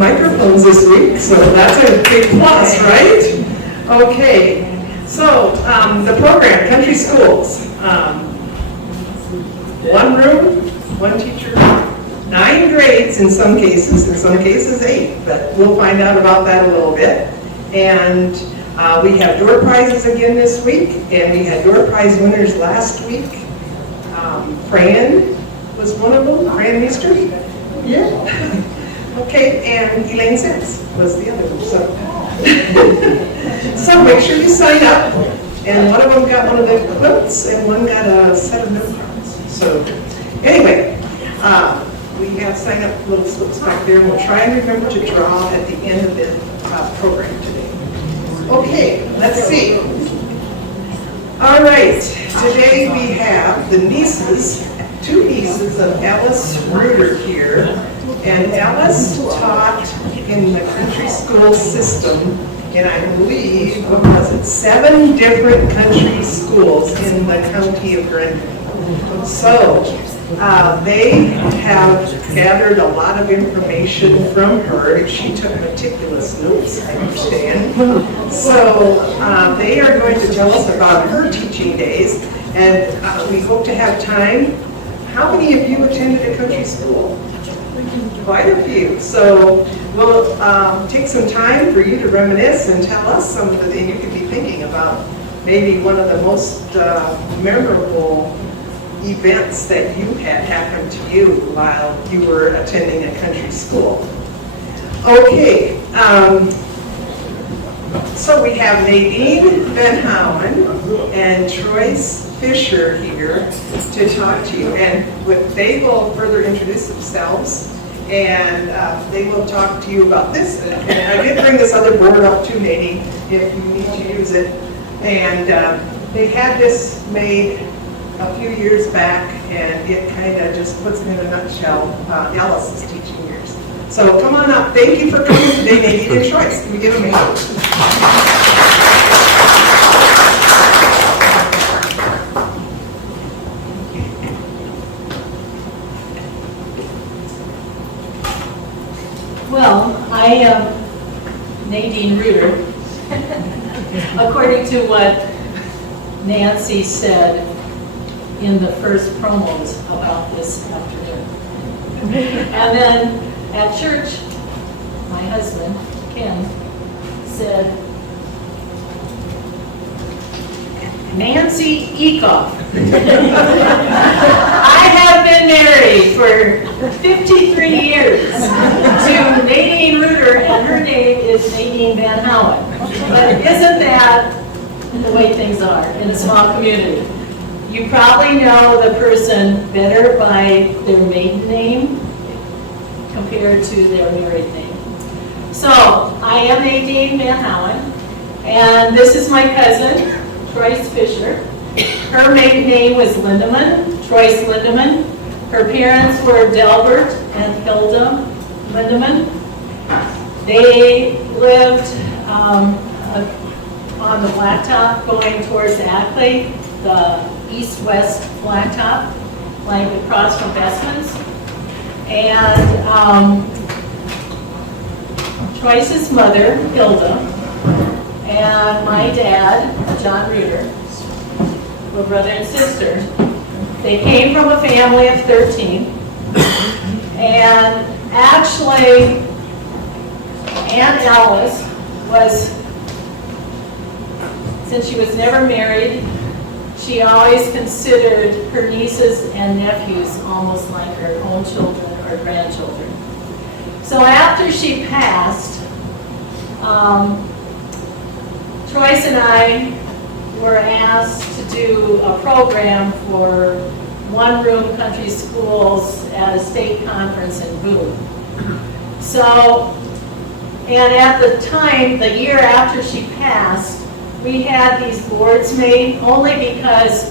microphones this week, so that's a big plus, right? Okay, so the program, country schools. One room, one teacher, 9 grades in some cases 8, but we'll find out about that a little bit. And we have door prizes again this week, and we had door prize winners last week. Fran was one of them, Fran Meester. Yeah. Okay, and Elaine Sands was the other one. So make sure you sign up. And one of them got one of the quilts, and one got a set of note cards. So anyway, we have sign up little slips back there, and we'll try and remember to draw at the end of the program today. Okay, let's see. All right, today we have the nieces, 2 nieces of Alice Ruter here. And Alice taught in the country school system in, I believe, what was it, 7 different country schools in the county of Grenville. So they have gathered a lot of information from her. She took meticulous notes, I understand. So they are going to tell us about her teaching days, and we hope to have time. How many of you attended a country school? Quite a few. So we'll take some time for you to reminisce and tell us some of the things you could be thinking about. Maybe one of the most memorable events that you had happen to you while you were attending a country school. Okay, so we have Nadene Van Houen and Troyce Fisher here to talk to you, and they will further introduce themselves, and they will talk to you about this. And I did bring this other board up too, Nadene, if you need to use it. And they had this made a few years back, and it kind of just puts it in a nutshell Alice's teaching years. So come on up. Thank you for coming today, Nadene and Troyce. Can we give them a hand? Well, I am Nadene Ruter. According to what Nancy said in the first promos about this afternoon. And then at church, my husband, Ken, said, Nancy Ecoff. I have been married for 53 years to Nadene Ruter, and her name is Nadene Van Houen. But isn't that the way things are in a small community? You probably know the person better by their maiden name compared to their married name. So I am Nadene Van Houen, and this is my cousin, Troyce Fisher. Her maiden name was Lindemann, Troyce Lindemann. Her parents were Delbert and Hilda Lindemann. They lived on the blacktop going towards Ackley, the east-west blacktop, like across from Bestman's. And Troyce's mother, Hilda, and my dad, John Ruter, were brother and sister. They came from a family of 13. And actually, Aunt Alice was, since she was never married, she always considered her nieces and nephews almost like her own children or grandchildren. So after she passed, Troyce and I were asked to do a program for one-room country schools at a state conference in Boone. So, and at the time, the year after she passed, we had these boards made only because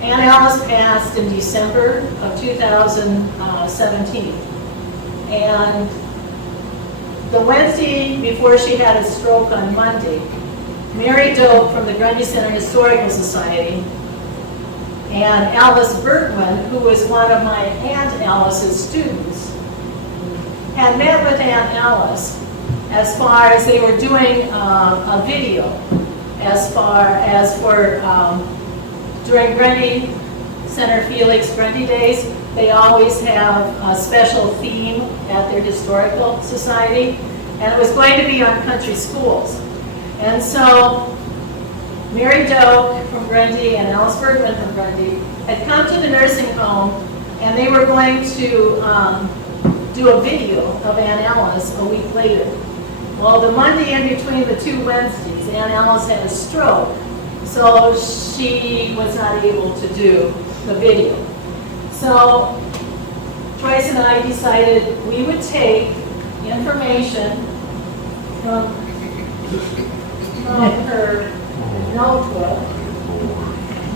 Aunt Alice passed in December of 2017. And the Wednesday before she had a stroke on Monday, Mary Doak from the Grundy Center Historical Society and Alice Bergman, who was one of my Aunt Alice's students, had had met with Aunt Alice as far as they were doing a video as far as for during Grundy Center Felix Grundy Days. They always have a special theme at their historical society, and it was going to be on country schools. And so Mary Doak from Grundy and Alice Bergman from Grundy had come to the nursing home, and they were going to do a video of Aunt Alice a week later. Well, the Monday in between the two Wednesdays, Aunt Alice had a stroke, so she was not able to do the video. So Troyce and I decided we would take information from her notebook,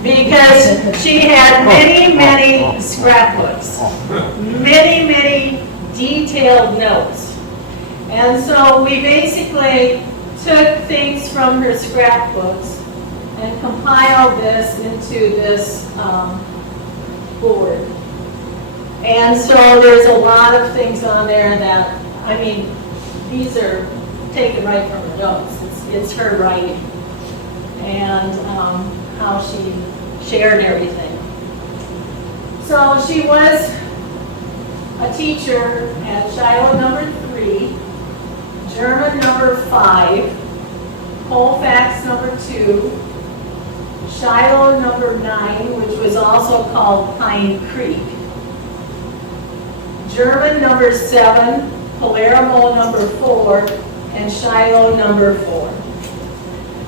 because she had many, many scrapbooks, many, many detailed notes. And so we basically took things from her scrapbooks and compiled this into this board. And so there's a lot of things on there that, I mean, these are taken right from her notes. It's her writing and how she shared everything. So she was a teacher at Shiloh number 3, German number 5, Colfax number 2, Shiloh number 9, which was also called Pine Creek, German number 7, Palermo number 4, and Shiloh number 4.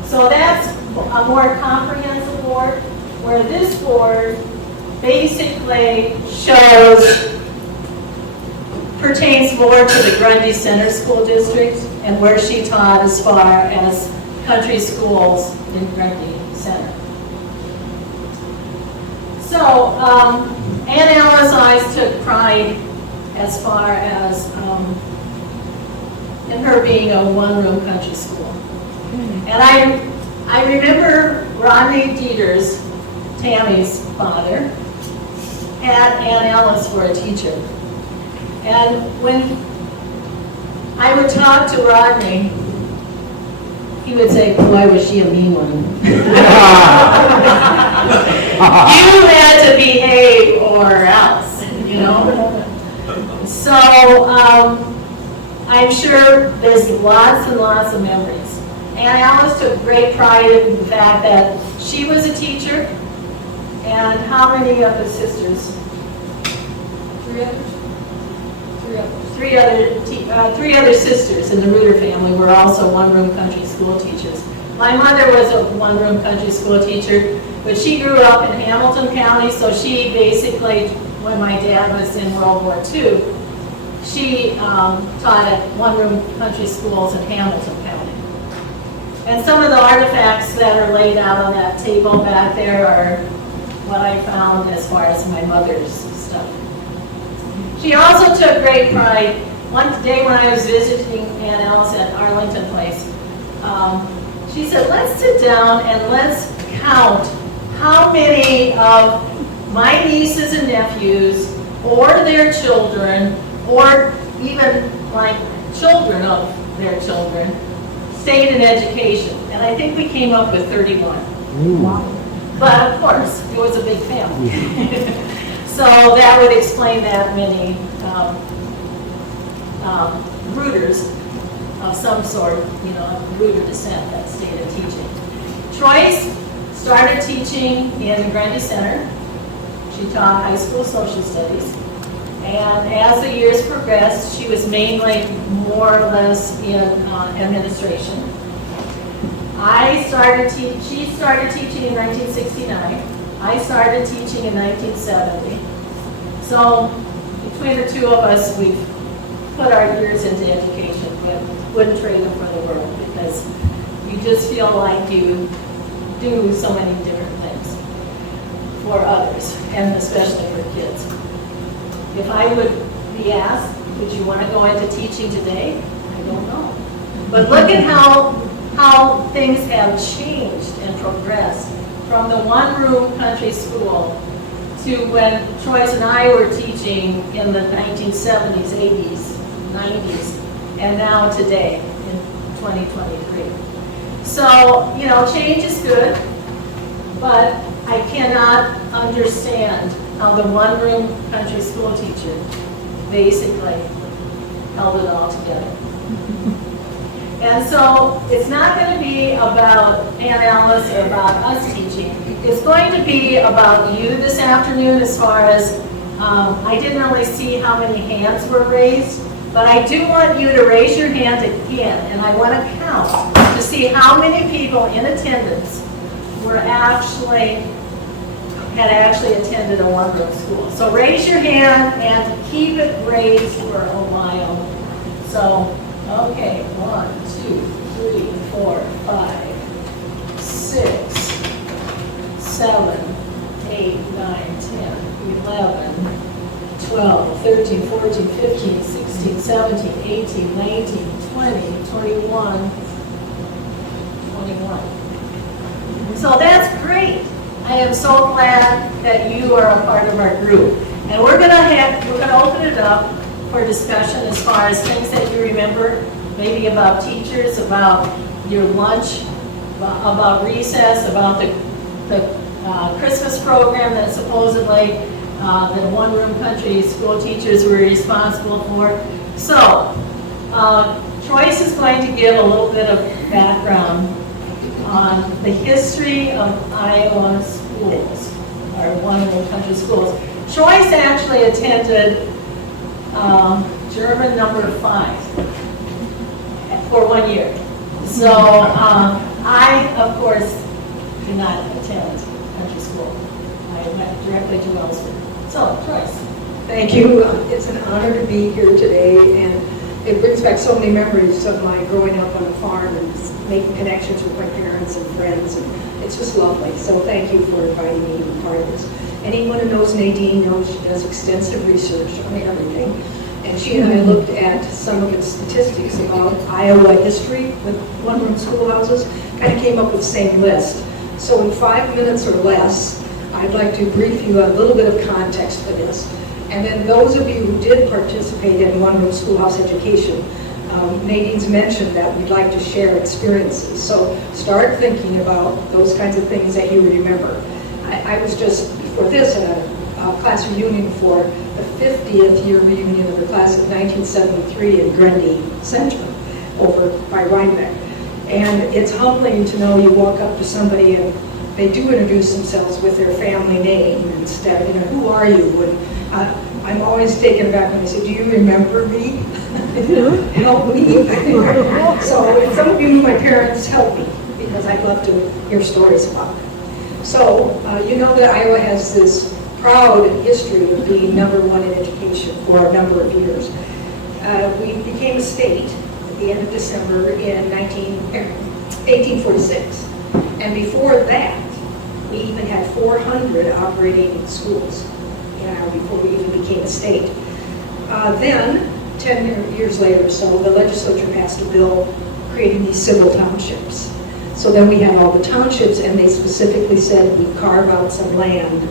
So that's a more comprehensive board, where this board basically pertains more to the Grundy Center School District and where she taught as far as country schools in Grundy Center. So Aunt Alice always took pride as far as in her being a one-room country school. And I remember Rodney Dieters, Tammy's father, had Aunt Alice for a teacher. And when I would talk to Rodney, he would say, boy, was she a mean one. You had to behave or else, you know. So I'm sure there's lots and lots of memories. Aunt Alice took great pride in the fact that she was a teacher, and how many of the sisters? 3 others? 3 others. 3 other sisters in the Ruter family were also one-room country school teachers. My mother was a one-room country school teacher, but she grew up in Hamilton County, so she basically, when my dad was in World War II, she taught at one-room country schools in Hamilton County. And some of the artifacts that are laid out on that table back there are what I found as far as my mother's stuff. She also took great pride. One day when I was visiting Aunt Alice at Arlington Place, she said, let's sit down and let's count how many of my nieces and nephews, or their children, or even like children of their children, stayed in education. And I think we came up with 31. Wow. But of course, it was a big family. So that would explain that many Ruters of some sort, you know, Ruter descent that stayed in teaching. Troyce started teaching in the Grundy Center. She taught high school social studies. And as the years progressed, she was mainly more or less in administration. She started teaching in 1969. I started teaching in 1970. So between the two of us, we've put our years into education. We wouldn't trade them for the world, because you just feel like you do so many different things for others, and especially for kids. If I would be asked, would you want to go into teaching today? I don't know. But look at how things have changed and progressed from the one-room country school to when Troyce and I were teaching in the 1970s, 80s, 90s, and now today in 2023. So, you know, change is good, but I cannot understand how the one-room country school teacher basically held it all together. And so it's not going to be about Aunt Alice or about us teaching. It's going to be about you this afternoon as far as, I didn't really see how many hands were raised, but I do want you to raise your hand again, and I want to count to see how many people in attendance had actually attended a one-room school. So raise your hand and keep it raised for a while. So, okay, 1, 2, 3, 4, 5, 6, 7, 8, 9, 10, 11, 12, 13, 14, 15, 16, 17, 18, 19, 20, 21, 21. So that's great. I am so glad that you are a part of our group. And we're gonna open it up for discussion as far as things that you remember, maybe about teachers, about your lunch, about recess, about the Christmas program that supposedly the one-room country school teachers were responsible for. So, Troyce is going to give a little bit of background on the history of Iowa schools, or one-room country schools. Troyce actually attended German number 5 for 1 year. So I, of course, did not attend country school. I went directly to Wellsburg. So, Troyce. Thank you. It's an honor to be here today, and it brings back so many memories of my growing up on a farm and making connections with my parents and friends, and it's just lovely. So thank you for inviting me to be part of this. Anyone who knows Nadine knows she does extensive research on everything, and she and I looked at some of the statistics about Iowa history with one-room schoolhouses, kind of came up with the same list. So in 5 minutes or less, I'd like to brief you a little bit of context for this. And then those of you who did participate in one-room schoolhouse education, Nadine's mentioned that we'd like to share experiences. So start thinking about those kinds of things that you remember. I was just, before this, at a class reunion for the 50th year reunion of the class of 1973 in Grundy Center over by Rhinebeck. And it's humbling to know you walk up to somebody and they do introduce themselves with their family name instead of, who are you? And I'm always taken aback when they say, do you remember me? Help me. So if some of you knew my parents, help me, because I'd love to hear stories about them. So you know that Iowa has this proud history of being #1 in education for a number of years. We became a state at the end of December in 1846. And before that, we even had 400 operating schools in Iowa before we even became a state. Then, 10 years later or so, the legislature passed a bill creating these civil townships. So then we had all the townships, and they specifically said we carve out some land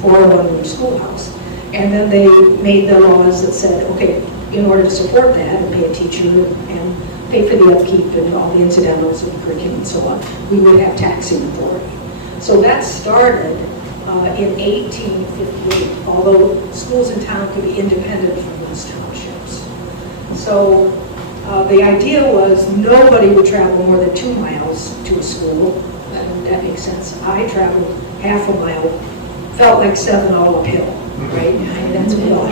for a one-room schoolhouse. And then they made the laws that said, okay, in order to support that and pay a teacher and pay for the upkeep and all the incidentals of the curriculum and so on, we would have taxing authority. So that started in 1858, although schools in town could be independent from those townships. So the idea was nobody would travel more than 2 miles to a school. That makes sense. I traveled half a mile, felt like 7 all uphill, right? I mean, that's a lot.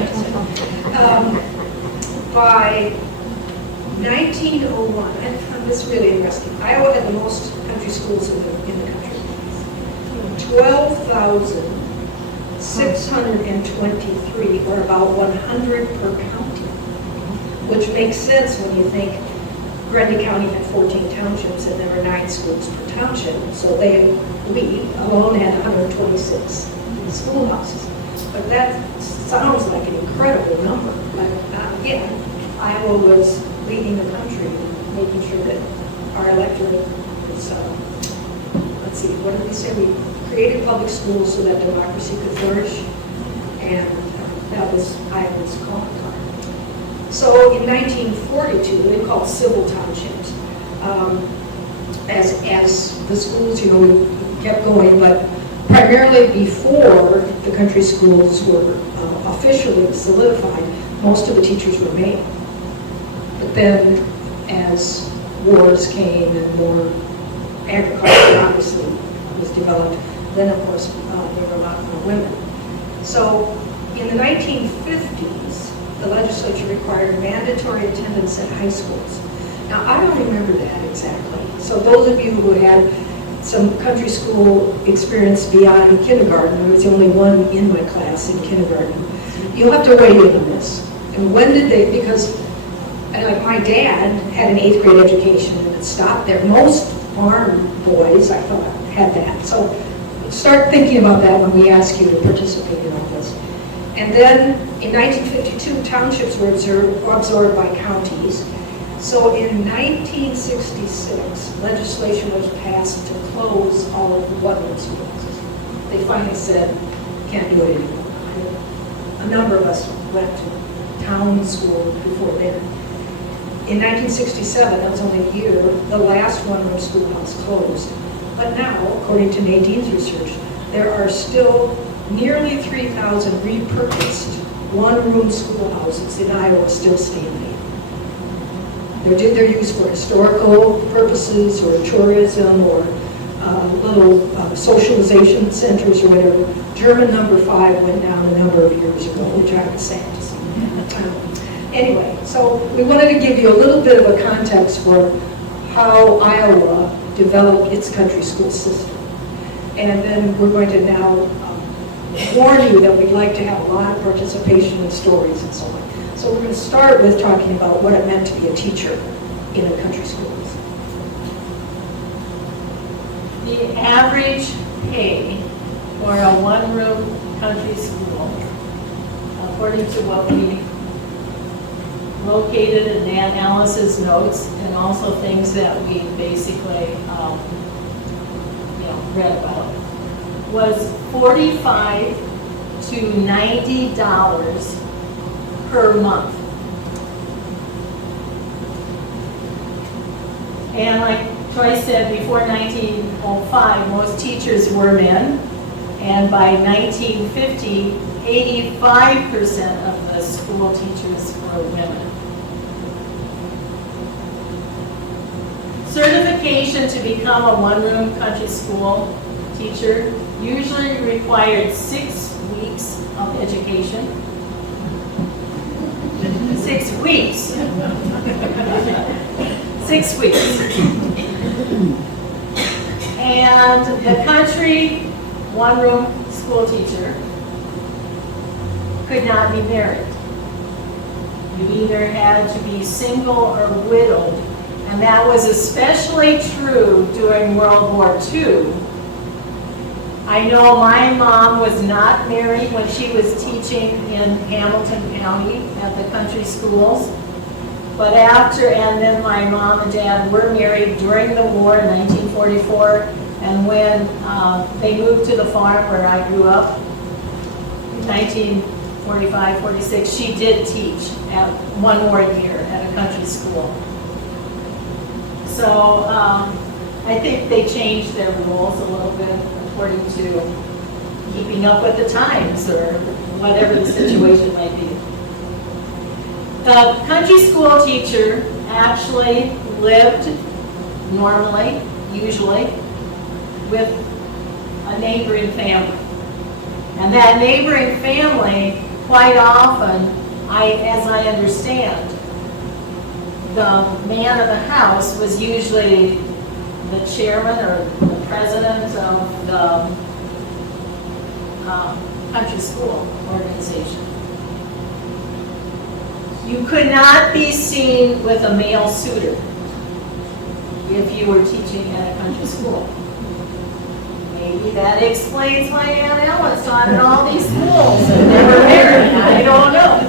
By 1901, I found this really interesting. Iowa had the most country schools in the country. 12,623, or about 100 per county, which makes sense when you think Grundy County had 14 townships and there were 9 schools per township. So we alone had 126 schoolhouses. But that sounds like an incredible number. But again, Iowa was leading the country and making sure that our electorate was, let's see, what did we say? We created public schools so that democracy could flourish, and that was Iowa's calling card. So in 1942, they called civil townships. As the schools, kept going, but primarily before the country schools were officially solidified, most of the teachers were male. But then as wars came and more agriculture obviously was developed, then of course there were a lot more women. So in the 1950s, the legislature required mandatory attendance at high schools. Now I don't remember that exactly. So those of you who had some country school experience beyond kindergarten, there was only one in my class in kindergarten, you'll have to weigh in on this. And when did they, because my dad had an 8th grade education and it stopped there. Most farm boys, I thought, had that. So start thinking about that when we ask you to participate in all this. And then in 1952, townships were absorbed by counties. So in 1966, legislation was passed to close all of the one-room schools. They finally said, can't do it anymore. A number of us went to town school before then. In 1967, that was only a year, the last one-room schoolhouse closed. But now, according to Nadine's research, there are still nearly 3,000 repurposed one-room schoolhouses in Iowa still standing. They're used for historical purposes or tourism or little socialization centers or whatever. German number 5 went down a number of years ago, which I was sad to see. Anyway, so we wanted to give you a little bit of a context for how Iowa developed its country school system. And then we're going to now warn you that we'd like to have a lot of participation and stories and so on. So we're going to start with talking about what it meant to be a teacher in a country school. The average pay for a one-room country school, according to what we located in Dan Ellis's notes, and also things that we basically read about, was $45 to $90 per month. And like Troyce said, before 1905, most teachers were men, and by 1950, 85% of the school teachers were women. Certification to become a one-room country school teacher usually required 6 weeks of education. 6 weeks. 6 weeks. And the country one-room school teacher could not be married. You either had to be single or widowed. And that was especially true during World War II. I know my mom was not married when she was teaching in Hamilton County at the country schools. But after, and then my mom and dad were married during the war in 1944. And when they moved to the farm where I grew up, in 1945, 46, she did teach at one more year at a country school. So I think they changed their rules a little bit according to keeping up with the times or whatever the situation might be. The country school teacher actually lived normally, usually, with a neighboring family. And that neighboring family, quite often, as I understand, the man of the house was usually the chairman or the president of the country school organization. You could not be seen with a male suitor if you were teaching at a country school. Maybe that explains why Aunt Ellen taught at all these schools and never married. I don't know.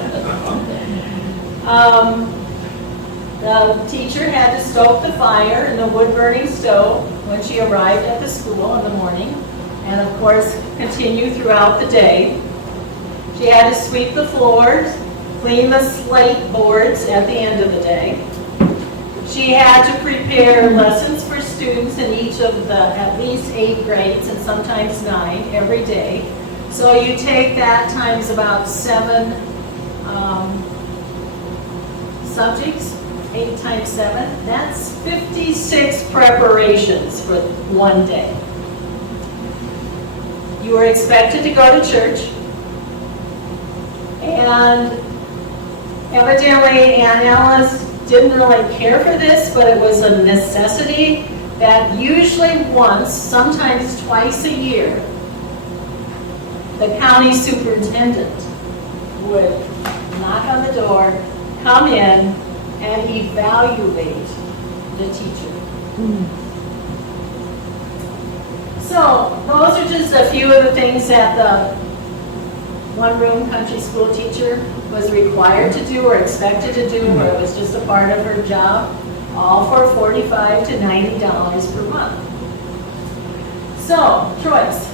The teacher had to stoke the fire in the wood-burning stove when she arrived at the school in the morning, and of course continue throughout the day. She had to sweep the floors, clean the slate boards at the end of the day. She had to prepare lessons for students in each of the at least 8 grades and sometimes 9 every day. So you take that times about 7 subjects, 8 times 7, that's 56 preparations for one day. You were expected to go to church, and evidently Aunt Alice didn't really care for this, but it was a necessity that usually once, sometimes twice a year, the county superintendent would knock on the door, come in, and evaluate the teacher. So those are just a few of the things that the one-room country school teacher was required to do or expected to do, or it was just a part of her job, all for $45 to $90 per month. So, Troyce,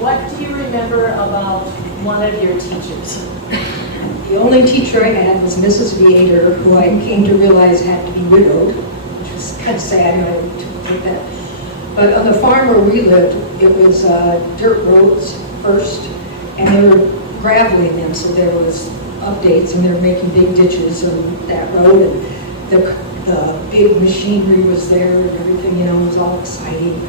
what do you remember about one of your teachers? The only teacher I had was Mrs. Viator, who I came to realize had to be widowed, which was kind of sad, you know, to think that. But on the farm where we lived, it was dirt roads first, and they were graveling them, so there was updates, and they were making big ditches on that road, and the big machinery was there, and everything, you know, was all exciting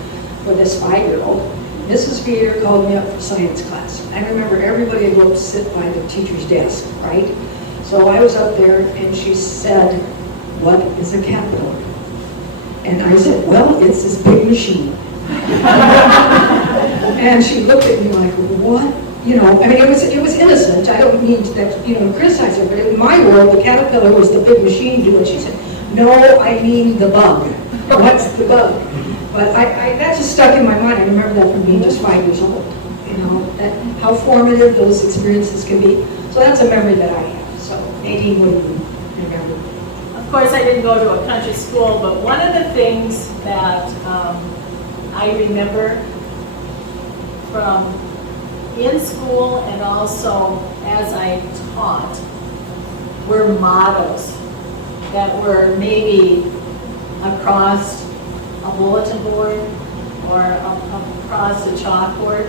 for this 5-year-old. Mrs. Viator called me up for science class. I remember everybody would go sit by the teacher's desk, right? So I was up there, and she said, "What is a caterpillar?" And I said, "Well, it's this big machine." And she looked at me like, "What?" You know, I mean, it was innocent. I don't mean to, you know, criticize her, but in my world, the caterpillar was the big machine doing. She said, "No, I mean the bug." What's the bug? But that just stuck in my mind. I remember that from being just 5 years old. You know, how formative those experiences can be. So that's a memory that I have. So Nadine, what do you remember? Of course, I didn't go to a country school, but one of the things that I remember from in school and also as I taught were mottos that were maybe across a bulletin board or across a chalkboard.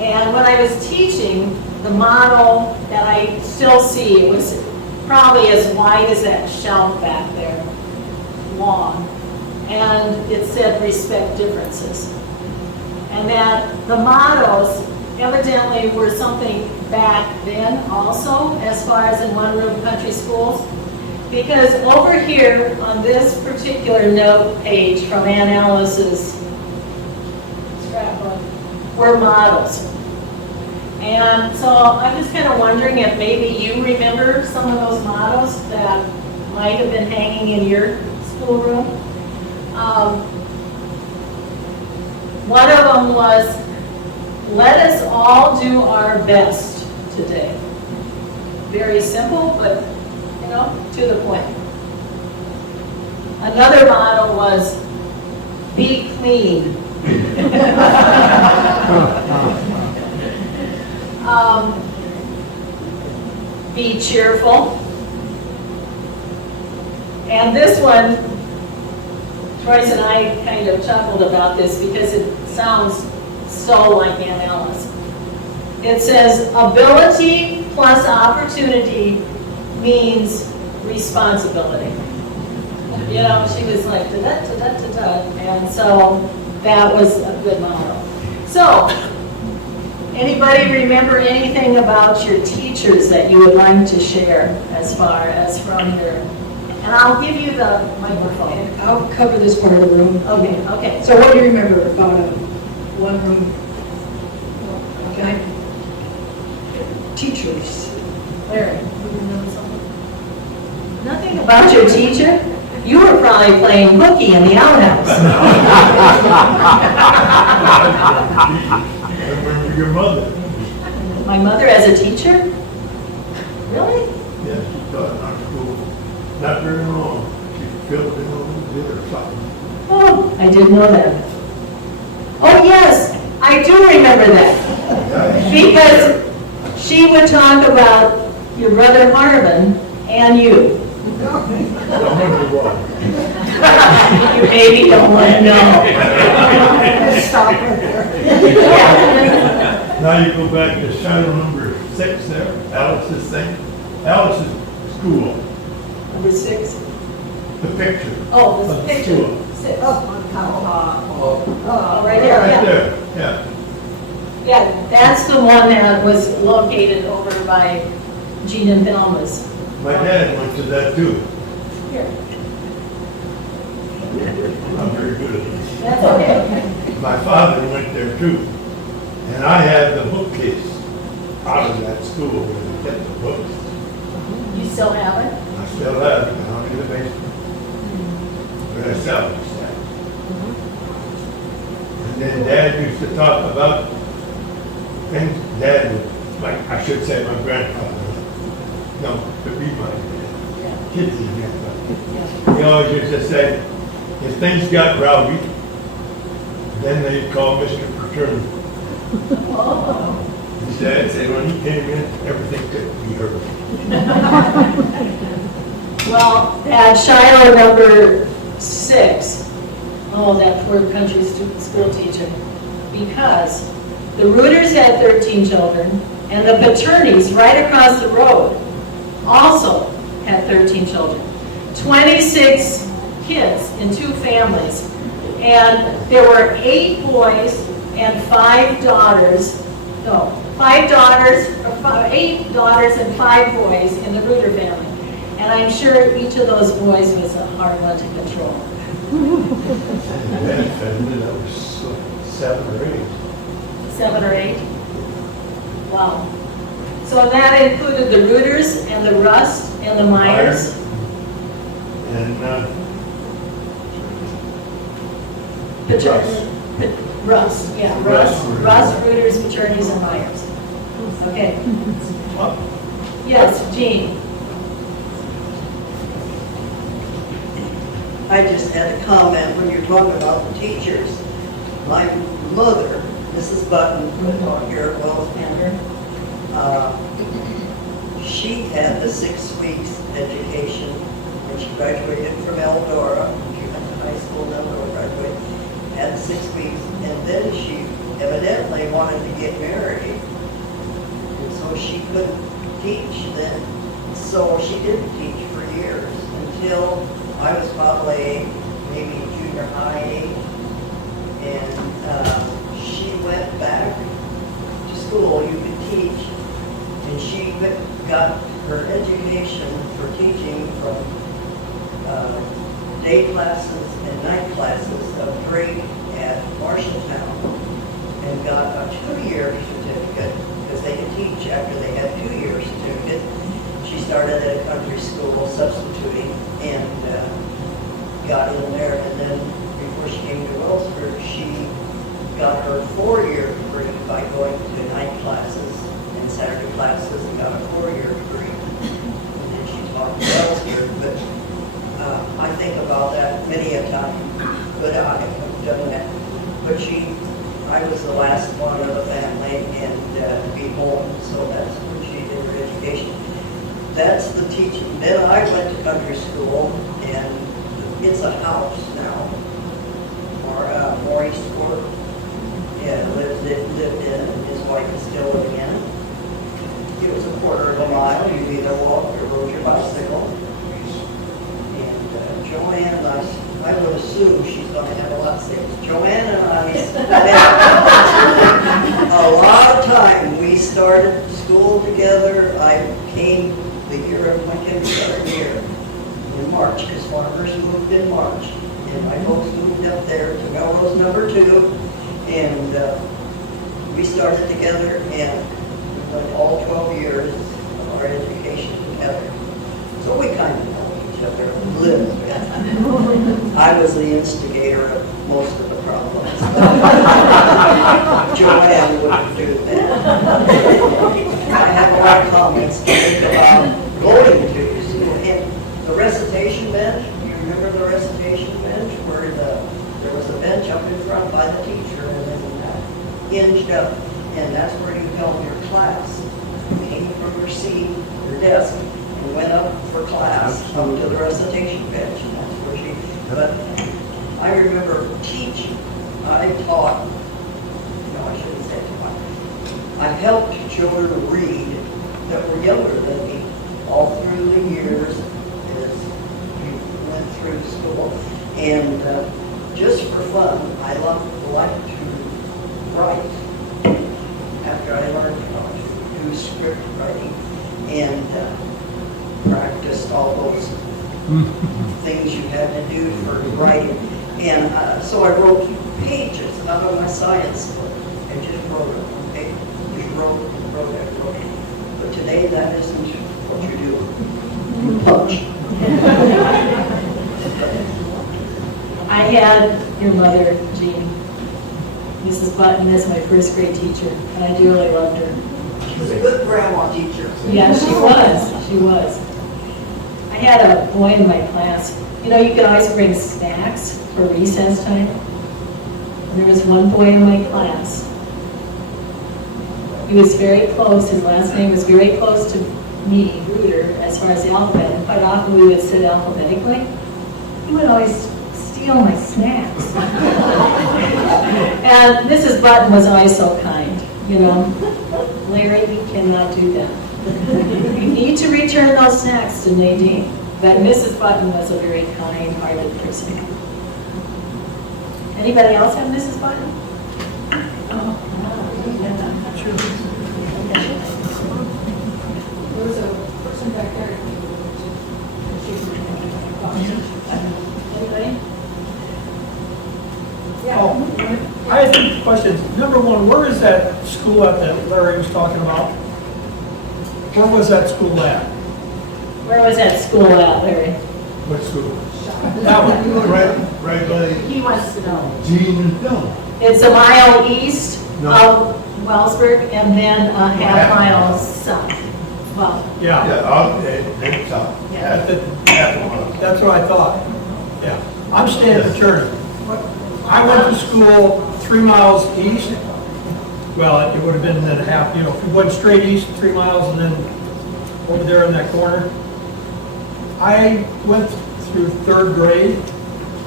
And when I was teaching, the motto that I still see, it was probably as wide as that shelf back there, long. And it said, "Respect differences." And that the mottos evidently were something back then also, as far as in one-room country schools. Because over here on this particular note page from Aunt Alice's scrapbook were models. And so I'm just kind of wondering if maybe you remember some of those models that might have been hanging in your schoolroom. One of them was, "Let us all do our best today." Very simple, but to the point. Another motto was, "Be clean." Be cheerful. And this one, Troyce and I kind of chuckled about this because it sounds so like Aunt Alice. It says, "Ability plus opportunity means responsibility." You know, she was like, da-da-da-da-da-da, and so that was a good motto. So, anybody remember anything about your teachers that you would like to share as far as from your, and I'll give you the microphone. And I'll cover this part of the room. Okay. So what do you remember about a one-room, teachers? Larry, you remember something? Nothing about your teacher? You were probably playing hooky in the outhouse. I remember your mother. My mother as a teacher? Really? Yes, she taught in our school. Not very long. She filled in over there or something. Oh, I didn't know that. Oh, yes, I do remember that. Because she would talk about your brother Marvin and you. I wonder why. You maybe don't want to know. Stop right there. Now you go back to shadow number 6 there, Alice's thing, Alice's school, Number 6. the picture. Oh, of this the picture. school. 6. Oh, Right there, Right yeah. there, yeah. Yeah, that's the one that was located over by Gene and Thelma's. My dad went to that too. Here, I'm very good at this. that's okay. My father went there too. And I had the bookcase out of that school where they kept the books. You still have it? I still have it down in the basement. But I salvaged that. And then Dad used to talk about things. Dad, like I should say my grandfather. No, to be my kids' grandfather. He always used to say, if things got rowdy, then they'd call Mr. Paterno. His dad said when he came in, everything could be heard. Well, at Shiloh number 6, oh, that poor country school teacher, because the Ruters had 13 children, and the Paternis right across the road also had 13 children. 26 kids in 2 families, and there were 8 boys and 5 daughters, no, 8 daughters and 5 boys in the Ruter family. And I'm sure each of those boys was a hard one to control. And that family, that was 7 or 8. 7 or 8? Wow. So that included the Ruters and the Rust and the Myers. And Rust, yeah, Rust, Ruters, Paternis, and Myers. Okay. Yes, Jean. I just had a comment when you're talking about the teachers. My mother, Mrs. Button, lived on here at Wellsburg. She had the 6 weeks education when she graduated from Eldora. She went to high school in Eldora, graduated, had 6 weeks, and then she evidently wanted to get married. And so she couldn't teach then. So she didn't teach for years until I was probably maybe junior high age, and she went back to school. You could teach, and she got her education for teaching from day classes and night classes of Drake at Marshalltown, and got a 2-year certificate because they could teach after they had 2-year certificate. She started at a country school substituting and got in there, and then before she came to Wellsburg, she got her 4-year degree by going to night classes and Saturday classes and got a 4-year degree. And then she taught in Wellsburg, but I think about that many a time, but I have done that. But I was the last one of the family and to be home, so that's when she did her education. That's the teaching. Then I went to country school, and it's a house now, or Maurice Court. Yeah, lived in, and his wife is still living in it. It was a quarter of a mile. You either walk or rode your bicycle. And Joanne, I would assume she's going to have a lot to say. Joanne and I spent a lot of time. We started school together. I came the year of my kindergarten year in March, because farmers moved in March. And my folks moved up there to Melrose number 2. And we started together, and we went all 12 years of our education together. So we kind of know each other a little bit. I was the instigator of most of the problems. Joanne wouldn't do that. I have a lot of comments to make about going to school. And the recitation bench, you remember the recitation bench where there was a bench up in front by the teacher and then hinged up, and that's where you held your class. seat, her desk, and went up for class, up to the recitation bench, and that's where she, but I remember teaching, I taught, no, I shouldn't say taught, I helped children read that were younger than me all through the years as we went through school. And just for fun, I liked to write after I learned how to do script writing and practiced all those things you had to do for writing. And so I wrote pages out of my science book and just wrote it on paper. Just wrote it. But today that isn't what you do. You punch. I had your mother, Jean, Mrs. Button, as my first grade teacher, and I dearly loved her. She was a good grandma teacher. Yeah, she was. She was. I had a boy in my class. You know, you could always bring snacks for recess time. And there was one boy in my class. He was very close. His last name was very close to me, Ruter, as far as the alphabet. And quite often we would sit alphabetically. He would always steal my snacks. And Mrs. Button was always so kind, you know. Larry, you cannot do that. You need to return those snacks to Nadine. But Mrs. Button was a very kind-hearted person. Anybody else have Mrs. Button? Oh, There was a person back there. anybody? Oh, I have two questions. Number one, where is that school at that Larry was talking about? Where was that school at? Where was that school at, Larry? What school? That one. Right by He wants to know. Jean, no. It's a mile east No. of Wellsburg and then a half mile south. Well, Yeah, Yeah, and south. at the, that's what I thought. Yeah, I'm staying at Turner. I went to school 3 miles east. Well, it would have been then a half, you know, if you went straight east 3 miles and then over there in that corner. I went through 3rd grade,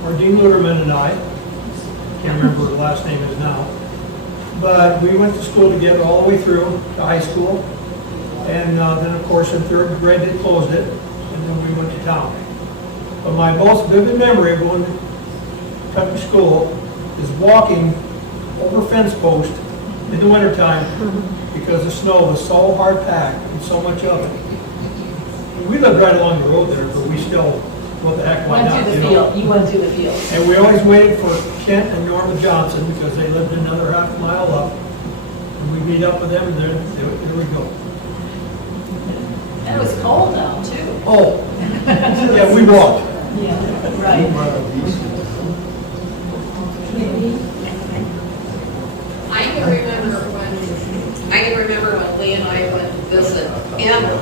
or Dean Luderman and I, can't remember what the last name is now, but we went to school together all the way through to high school. And then, of course, in 3rd grade, they closed it, and then we went to town. But my most vivid memory of going to country school is walking over a fence post in the wintertime because the snow was so hard packed and so much of it. We lived right along the road there, but we still, what the heck, why went not? through the you know? field. You went through the field. And we always waited for Kent and Norma Johnson because they lived another half mile up. And we meet up with them, and there we go. And it was cold now, too. Oh, yeah, we walked. Yeah, right. I can remember when Lee and I went to visit Emma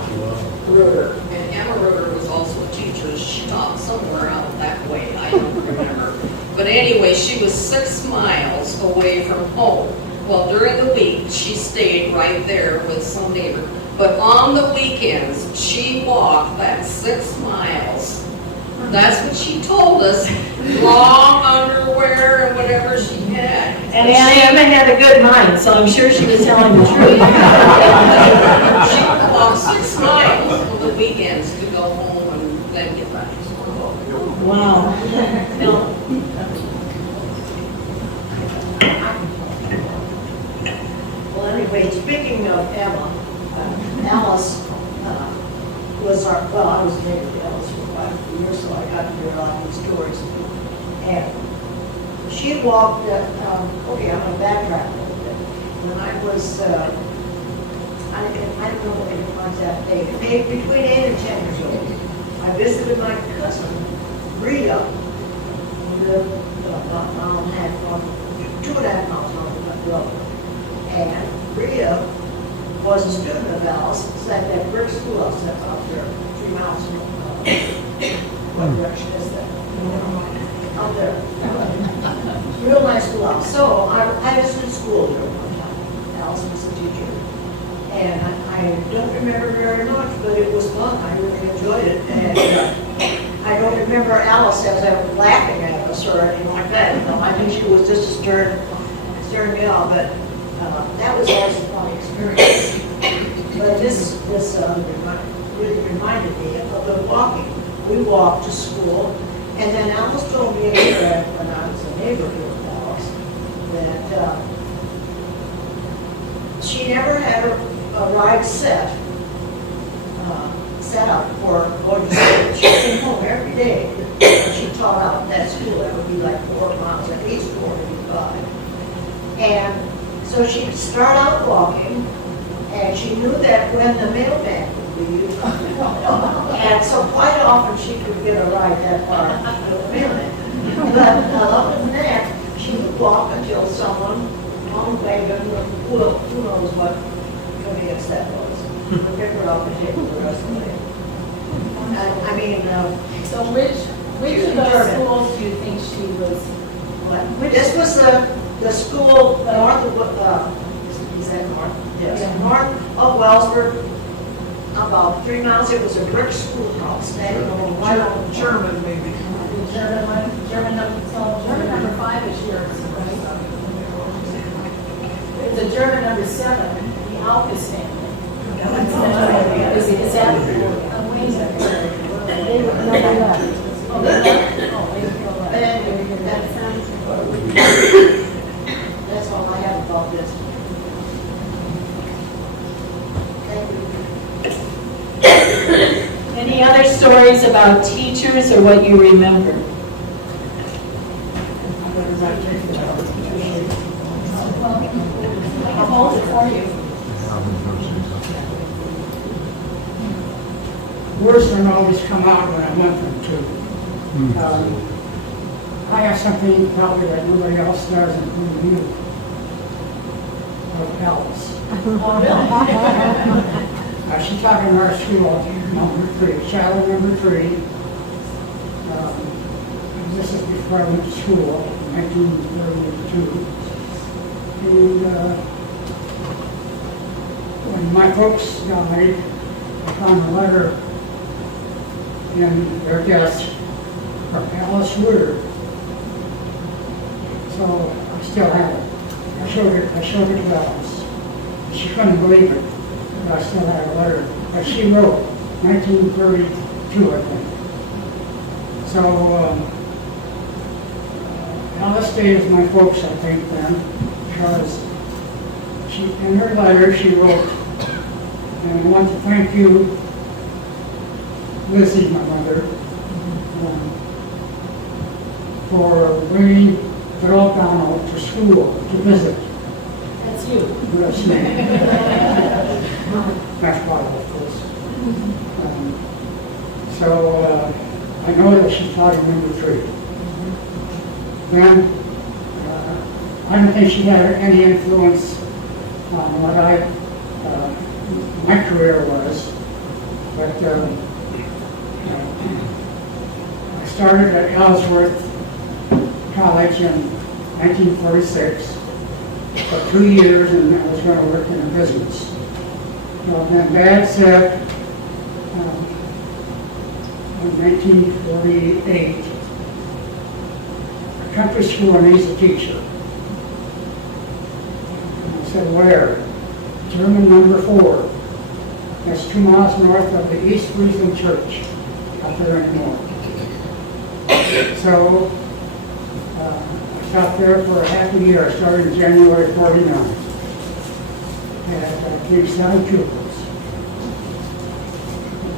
Ruter, and Emma Ruter was also a teacher. She taught somewhere out that way, I don't remember. But anyway, she was 6 miles away from home. Well, during the week, she stayed right there with some neighbor. But on the weekends, she walked that 6 miles. That's what she told us, long underwear and whatever she had. And Emma had a good mind, so I'm sure she was telling the truth. She walked 6 miles on the weekends to go home and then get back to school. Wow. Phil? Well, anyway, speaking of Emma, Alice was our, well, I was married to Alice for quite a few years, so I got to hear a lot of these stories. And she walked, okay, I'm going to backtrack a little bit. When I was, I don't know what the exact age, maybe between 8 and 10 years old, I visited my cousin, Rita, who lived about a mile and a half from, 2.5 miles north of my brother. And Rita was a student of ours, sat at that brick schoolhouse that's out there, 3 miles from, what direction is that? Out there. Real nice schoolhouse. So I visited school there one time. Alice was the teacher. And I I don't remember very much, but it was fun. I really enjoyed it. And I don't remember Alice as ever laughing at us or anything like that. You know, I think she was just a stern gal, but that was always a fun experience. But this really reminded me of the walking. We walked to school, and then Alice told me that when I was a neighbor here with Alice, that she never had a ride set up for going to school. She came home every day, and she taught out that school. That would be like 4 miles, at least 4 maybe 5. And so she'd start out walking, and she knew that when the mailman would leave, and so quite often she could get a ride that far to the mailman. But other than that, she would walk until someone on the wagon, who knows what conveyance that was, would pick her up and take her the rest of the way. So which of those schools do you think she was? This was the school north of, is that north? Yes, north of Wellsburg, about 3 miles. It was a brick schoolhouse standing on one German maybe. German number 5 is yours, right? It's a German number 7, the Alpes family. Is that amazing? They were number 11. Oh, they left? Oh, they That's all I have about this. Thank you. Any other stories about teachers or what you remember? I'll hold it for you. Words don't always come out when I want them to. I have something probably that nobody else does, including you, of Alice. She taught in our school, number 3, child number 3. This is before I went to school, 1932. And when my folks died, I found a letter in their desk from Alice Ruter. So I still have it. I showed it to Alice. She couldn't believe it, but I still had a letter. But she wrote 1932, I think. So Alice stayed with my folks, I think, then, because in her letter she wrote, and I want to thank you, Lizzie, my mother, for bringing Phil Donald to school to visit. That's you. That's me. That's Bible, of course. So I know that she taught in number 3. Then I don't think she had any influence on what my career was, but I started at Ellsworth College in 1946 for 2 years, and I was going to work in a business. Well, then Dad said in 1948, a country school needs a teacher. And I said, where? German number 4. That's 2 miles north of the East Friesland Church, out there in the north. So I taught there for a half a year. I started in January '49. And I gave 7 pupils.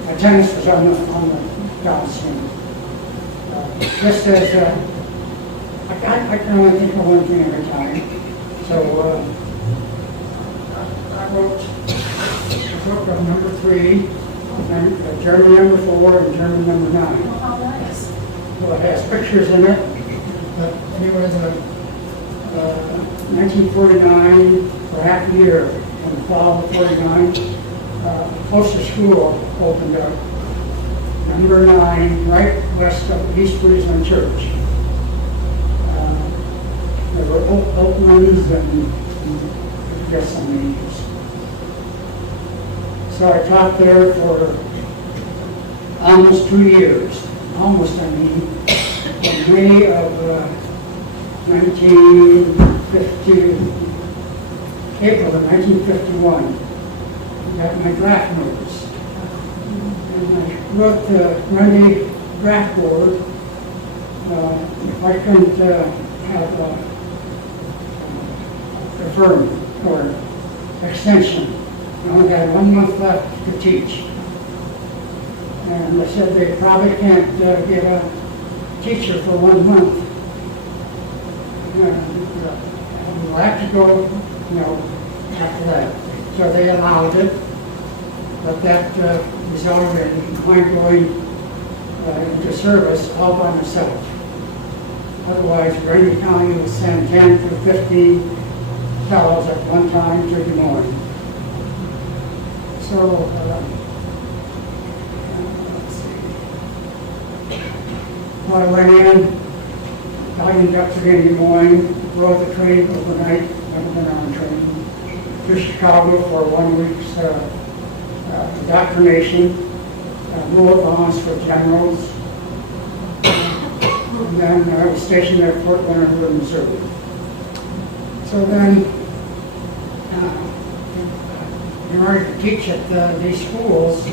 Attendance was on the downswing. Just as I can only think of one thing at a time. So I wrote a book of number 3, and German number 4, and German number 9. Oh, how nice. Well, it has pictures in it. Anyway, 1949, for half a year, in the fall of '49, close to school opened up. Number 9, right west of East Friesland Church. There were openings and just some names. So I taught there for almost 2 years. Almost, I mean, in May of 1950, April of 1951, I got my draft notice. And I wrote the Monday draft board, if I couldn't have a firm or extension. I only had 1 month left to teach. And they said they probably can't get a teacher for 1 month. And we'll have to go, after that. So they allowed it, but that resulted in my going into service all by myself. Otherwise, Randy County would send 10 to 15 fellows at one time to Des Moines. So, let's see. When I went in, got inducted in Des Moines, rode the train overnight, went on train to Chicago for 1 week's indoctrination, rode bonds for generals, and then I was stationed at Fort Leonard Wood, Missouri. So then, in order to teach at these schools, I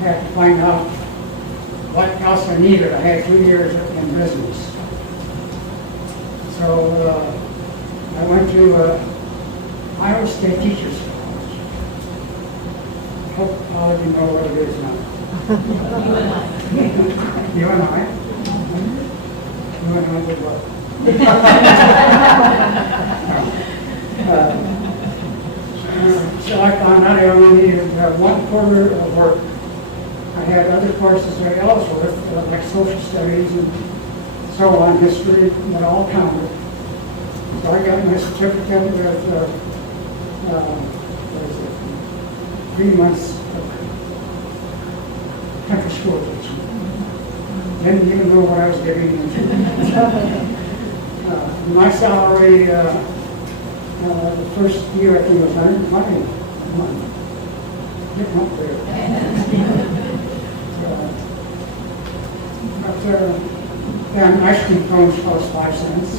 had to find out what else I needed. I had 2 years in business. So I went to Iowa State Teachers College. I hope all of you know what it is now. You and I? You and I did what? So I found out I only needed 1 quarter of work. I had other courses at Ellsworth, like social studies and so on, history, that all counted. So I got my certificate with 3 months of country school teaching. Didn't even know what I was getting into. My salary, the first year, I think it was $120 a month. Getting up there. Then ice cream cones cost 5 cents.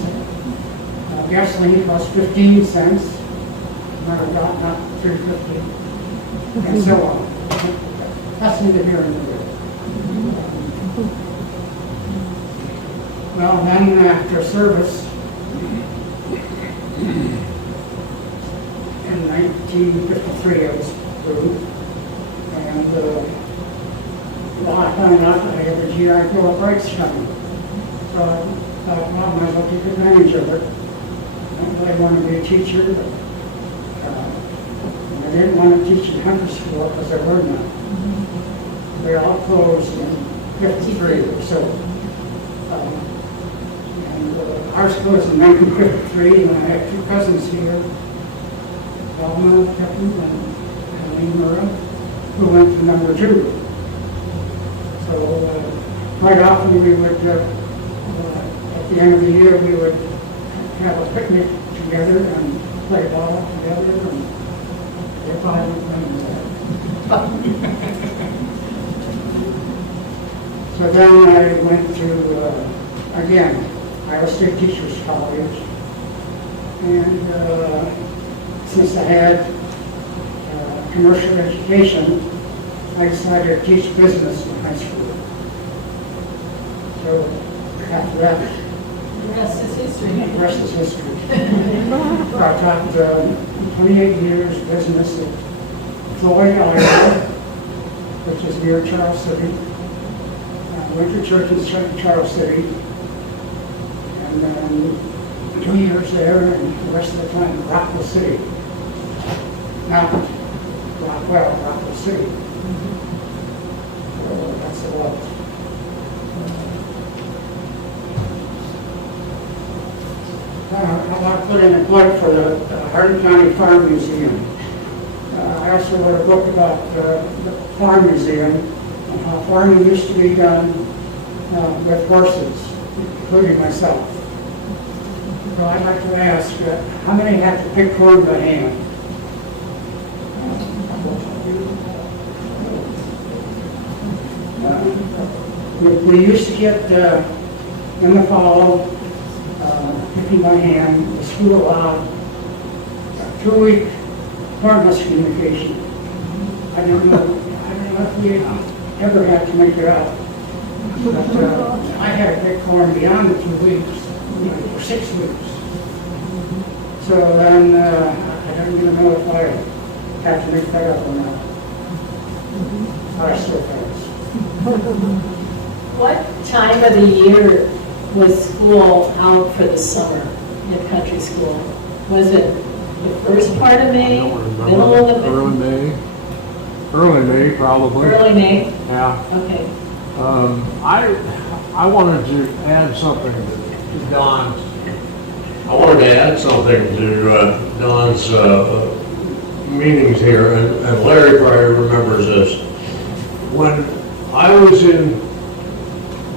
Gasoline cost 15 cents. Not $3.50. And so on. That's neither here nor there. Well, then after service, in 1953 I was through, and well, I found out that I had a GI Bill of Rights coming. So I thought, well, I might as well take advantage of it. I wanted to be a teacher, but I didn't want to teach in country school because there were none. They all closed in 53 or so. Ours closed in 1953, and I have 2 cousins here, Alma, Kevin, and Eileen Murrah, who went to number 2. So quite often we would, at the end of the year, we would have a picnic together and play ball together, and get by with them. So then I went to, again, Iowa State Teachers College, and since I had commercial education, I decided to teach business in high school. So after that, The rest is history. the rest is history. I taught 28 years business at Floyd, Iowa, which is near Charles City. I went to church in Charles City. And then 2 years there, and the rest of the time in Rockville City. Not Rockwell, Rockville City. So that's a lot. I want to put in a plug for the Hardin County Farm Museum. I also wrote a book about the Farm Museum and how farming used to be done with horses, including myself. So I'd like to ask, how many have to pick corn by hand? We used to get, in the fall, picking by hand, the school allowed a 2-week cordless communication. I don't know if we ever had to make it up. But I had to pick corn beyond the 2 weeks, for 6 weeks. So then, I don't even know if I have to make that up or not. I still pass. What time of the year was school out for the summer in country school? Was it the first part of May, middle of the Early May. Early May, probably. Early May? Yeah. Okay. I wanted to add something to Don's. I wanted to add something to Don's meetings here, and Larry probably remembers this. When I was in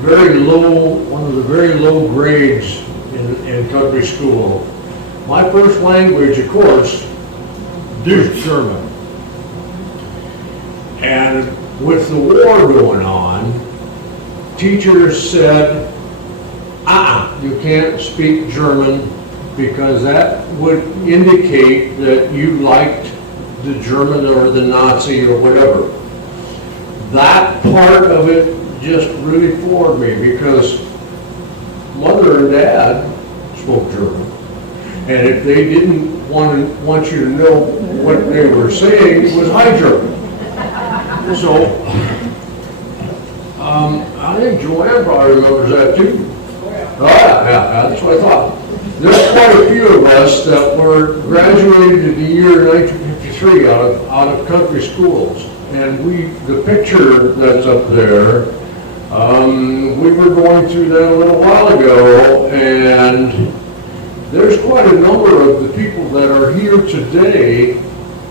one of the very low grades in country school, my first language, of course, was German. And with the war going on, teachers said, you can't speak German because that would indicate that you liked the German or the Nazi or whatever. That part of it just really floored me because Mother and Dad spoke German. And if they didn't want you to know what they were saying, it was High German. So, I think Joanne probably remembers that too. Oh yeah, that's what I thought. There's quite a few of us that were graduated in the year 1953 out of country schools. And the picture that's up there, we were going through that a little while ago, and there's quite a number of the people that are here today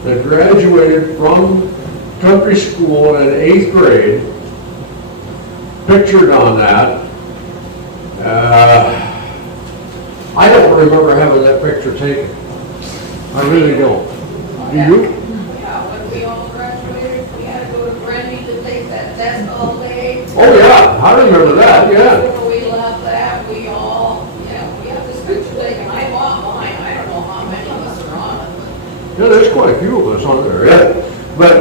that graduated from country school in 8th grade, pictured on that. I don't remember having that picture taken. I really don't. Do you? Yeah, when we all graduated, we had to go to Brandy to take that test all day. Oh yeah, I remember that, yeah. Before we left that, we have this picture taken. I bought mine. I don't know how many of us are on it. Yeah, there's quite a few of us on there, yeah. But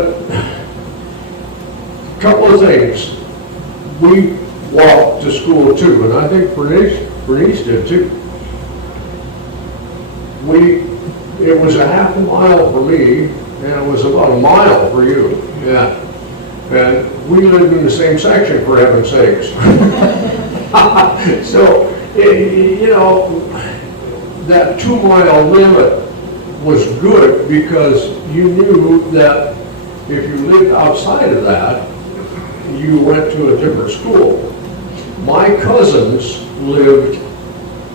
a couple of things. We walked to school too, and I think Bernice did too. It was a half a mile for me, and it was about a mile for you, yeah. And we lived in the same section, for heaven's sakes. So, that 2-mile limit was good because you knew that if you lived outside of that, you went to a different school. My cousins lived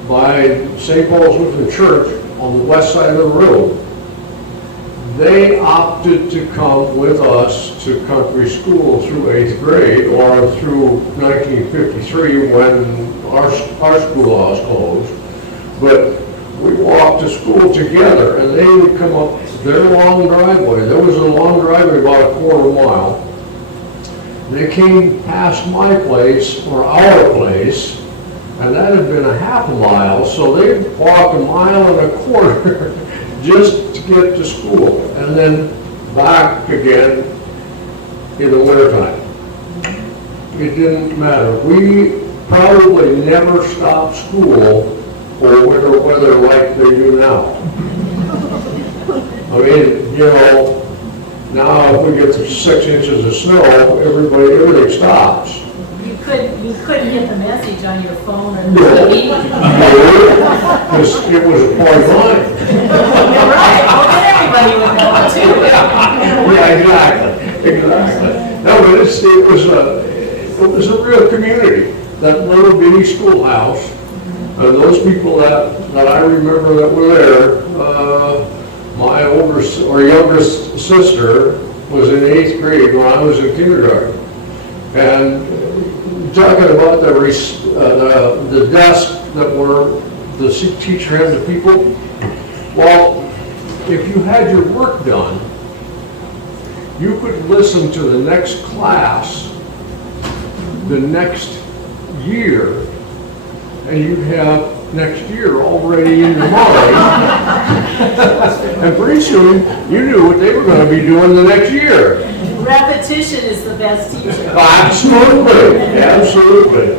by St. Paul's Lutheran Church on the west side of the road. They opted to come with us to country school through 8th grade or through 1953 when our schoolhouse closed. But we walked to school together, and they would come up their long driveway. There was a long driveway about a quarter mile. They came past my place or our place, and that had been a half a mile, so they walked 1.25 miles just to get to school, and then back again in the wintertime. It didn't matter. We probably never stopped school for winter weather like they do now. I mean, now if we get 6 inches of snow, everything stops. You couldn't get the message on your phone or No. TV. Because it was a point line. You're right, well, then everybody would know it too. Yeah, exactly. No, but it was a real community, that little bitty schoolhouse. Those people that I remember that were there, my youngest sister was in 8th grade when I was in kindergarten. And talking about the desk that were the teacher and the people, well, if you had your work done, you could listen to the next class the next year, and you'd have next year already in your mind. And pretty soon, you knew what they were going to be doing the next year. Repetition is the best teacher. Absolutely, absolutely.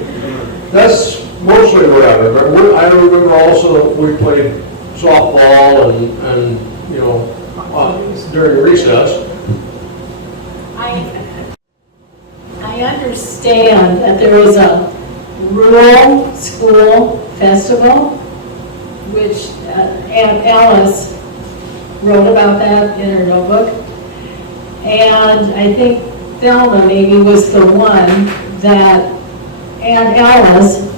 That's mostly what I remember. I remember also we played softball and you know, during recess. I understand that there was a rural school festival, which Aunt Alice wrote about that in her notebook. And I think Thelma maybe was the one that Aunt Alice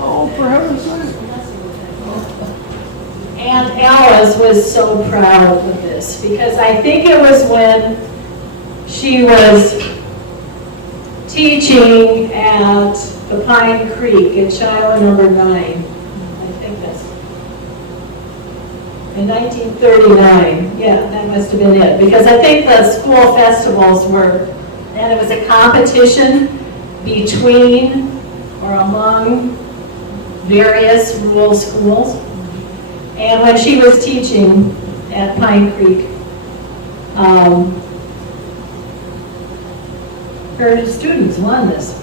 Oh, for heaven's sake. Aunt Alice was so proud of this, because I think it was when she was teaching at the Pine Creek at Shiloh number 9. I think that's in 1939. Yeah, that must have been it, because I think the school festivals were, and it was a competition between or among various rural schools. And when she was teaching at Pine Creek, her students won this.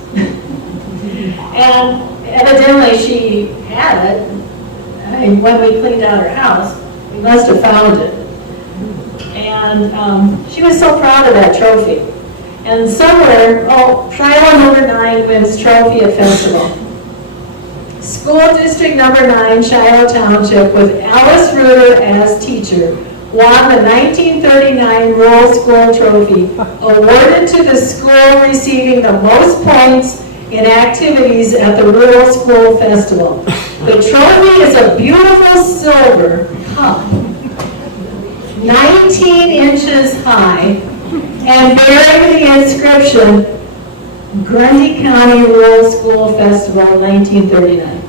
And evidently she had it. I mean, when we cleaned out her house, we must have found it. And she was so proud of that trophy. And somewhere, Shiloh number 9 wins trophy at festival. School District number 9, Shiloh Township, with Alice Ruter as teacher, won the 1939 Rural School Trophy, awarded to the school receiving the most points in activities at the Rural School Festival. The trophy is a beautiful silver cup, 19 inches high, and bearing the inscription, Grundy County Rural School Festival, 1939.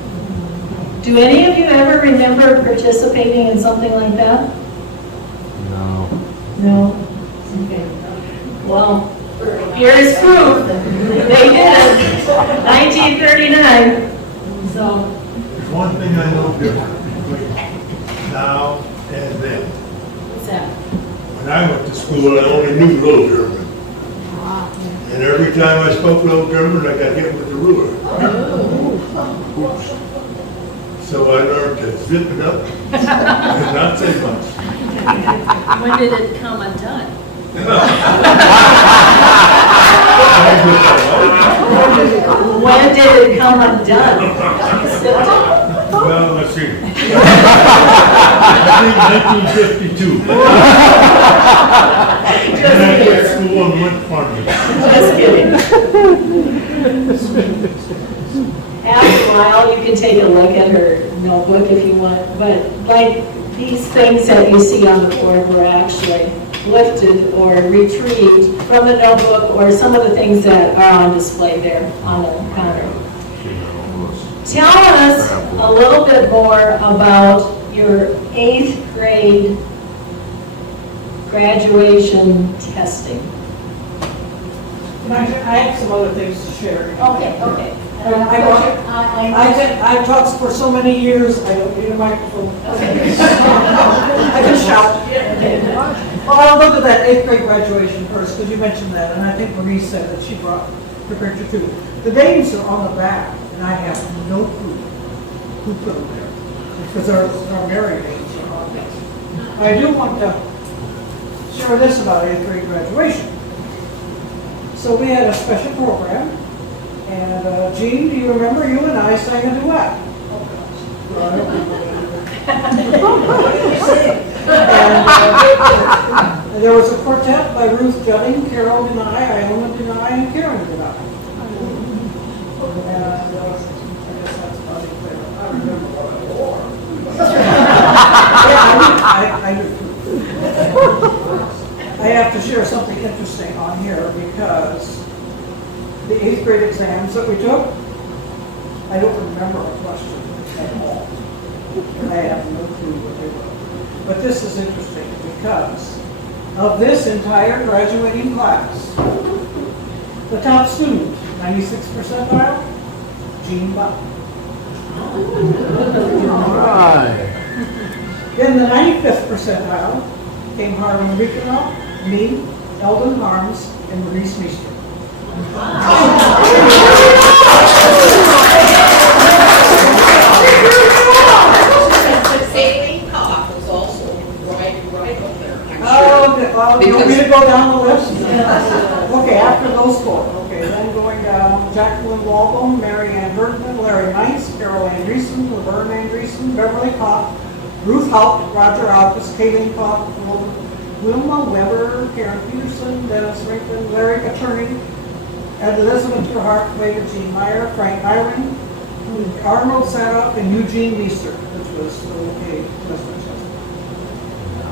Do any of you ever remember participating in something like that? No. No? Okay. Well, here's proof. They did it, 1939. So, There's one thing I know different between now and then. what's that? When I went to school, I only knew Low German. And every time I spoke Low German, I got hit with the ruler. So I learned to zip it up and not say much. When did it come undone? When did it come undone? Well, let's see. I think 1952. And I quit school and went farming. Just kidding. After a while, you can take a look at her notebook if you want, but like these things that you see on the board were actually lifted or retrieved from the notebook, or some of the things that are on display there on the counter. Tell us a little bit more about your 8th grade graduation testing. I have some other things to share. Okay. I've taught for so many years, I don't need a microphone. Okay. I can shout. Well, I'll look at that 8th grade graduation first, because you mentioned that, and I think Marie said that she brought her picture too. The names are on the back, and I have no clue who put them there, because our married names are on there. I do want to share this about 8th grade graduation. So we had a special program, and Jean, do you remember you and I sang a duet? And there was a quartet by Ruth Juding, Carol Denai, Iona Denai, and Karen Denai. And I guess that's about it there. I remember what I wore. Yeah, I do. I have to share something interesting on here, because the 8th grade exams that we took, I don't remember a question at all. I have no clue what they were. But this is interesting because of this entire graduating class, the top student, 96th percentile, Jean Buck. Right. In the 95th percentile came Harlan Rickenow, me, Eldon Harms, and Maurice Meester. Amy Cobb was also right up there. I'm Oh, sure. well, you want me to go down the list? Okay, after those four, okay, then going down, Jacqueline Walbom, Mary Ann Bergman, Larry Mice, Carol Ann Reeson, Laverne Ann Reeson, Beverly Kopp, Ruth Haupt, Roger Alpus, Kayleen Kopp, Wilma Weber, Karen Peterson, Dennis Rinklin, Larry Attorney, Elizabeth Gerhart, Wade Jean Meyer, Frank Myron, Arnold Sadoff, and Eugene Meester, which was okay, Westminster.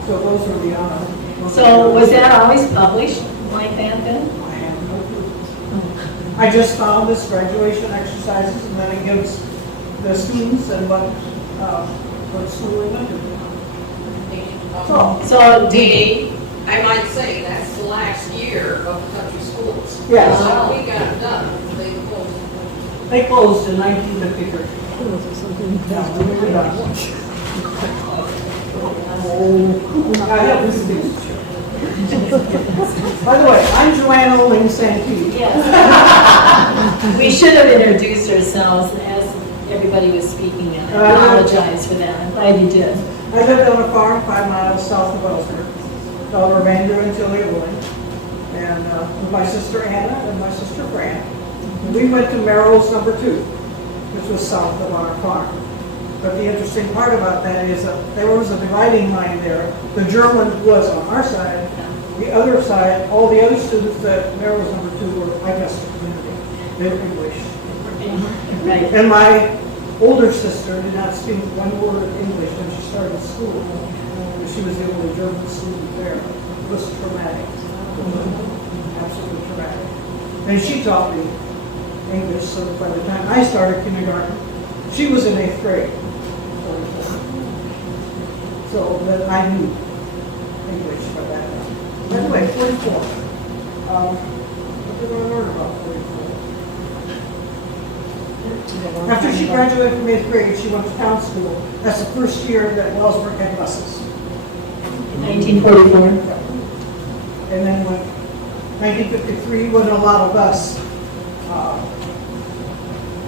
So those are the honors. So was that always published like that then? I have no clue. I just found this graduation exercises, and then it gives the students and what school they went to. So Dee, I might say that's the last year of country schools. Yes. So we got it done. They closed in 1953. Yeah, we were done. I have this thing. By the way, I'm Joanne Oling Santee. Yes. We should have introduced ourselves as everybody was speaking. I apologize for that. I'm glad you did. I lived on a farm 5 miles south of Wellsburg, called Remainder until Illinois, and with my sister Anna and my sister Fran. And we went to Merrill's number 2, which was south of our farm. But the interesting part about that is that there was a dividing line there. The German was on our side. The other side, all the other students at Merrill's number 2 were, I guess, community. They were English. Right. And my older sister did not speak one word of English when she started school. She was the only German student there. It was traumatic. Absolutely traumatic. And she taught me English, so by the time I started kindergarten, she was in 8th grade. So that I knew English by that time. Anyway, 44. What did I learn about 44? After she graduated from 8th grade, she went to town school. That's the first year that Wellsburg had buses. 1944. And then when 1953, when a lot of us,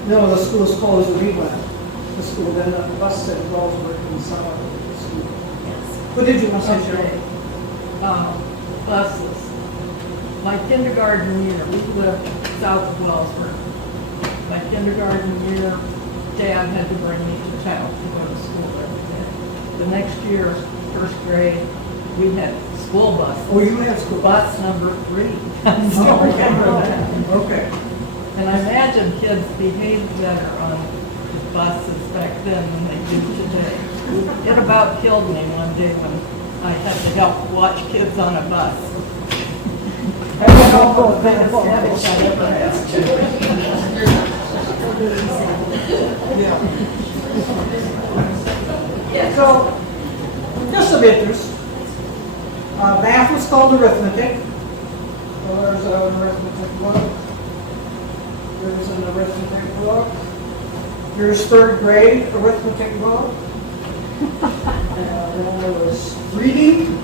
none of the schools closed when we went to school, then the bus said Wellsburg and summer school. What did you want to say, Shirley? Buses. My kindergarten year, we lived south of Wellsburg. My kindergarten year, Dad had to bring me to town to go to school every day. The next year, first grade, we had school bus. Oh, you had school. Bus number 3. I still Oh, remember that. Okay. And I imagine kids behaved better on buses back then than they do today. It about killed me one day when I had to help watch kids on a bus. I don't know what kind of habits I ever had. Yeah. So, just of interest, math was called arithmetic. So there's an arithmetic book. There's an arithmetic book. There's 3rd grade arithmetic book. Then there was reading.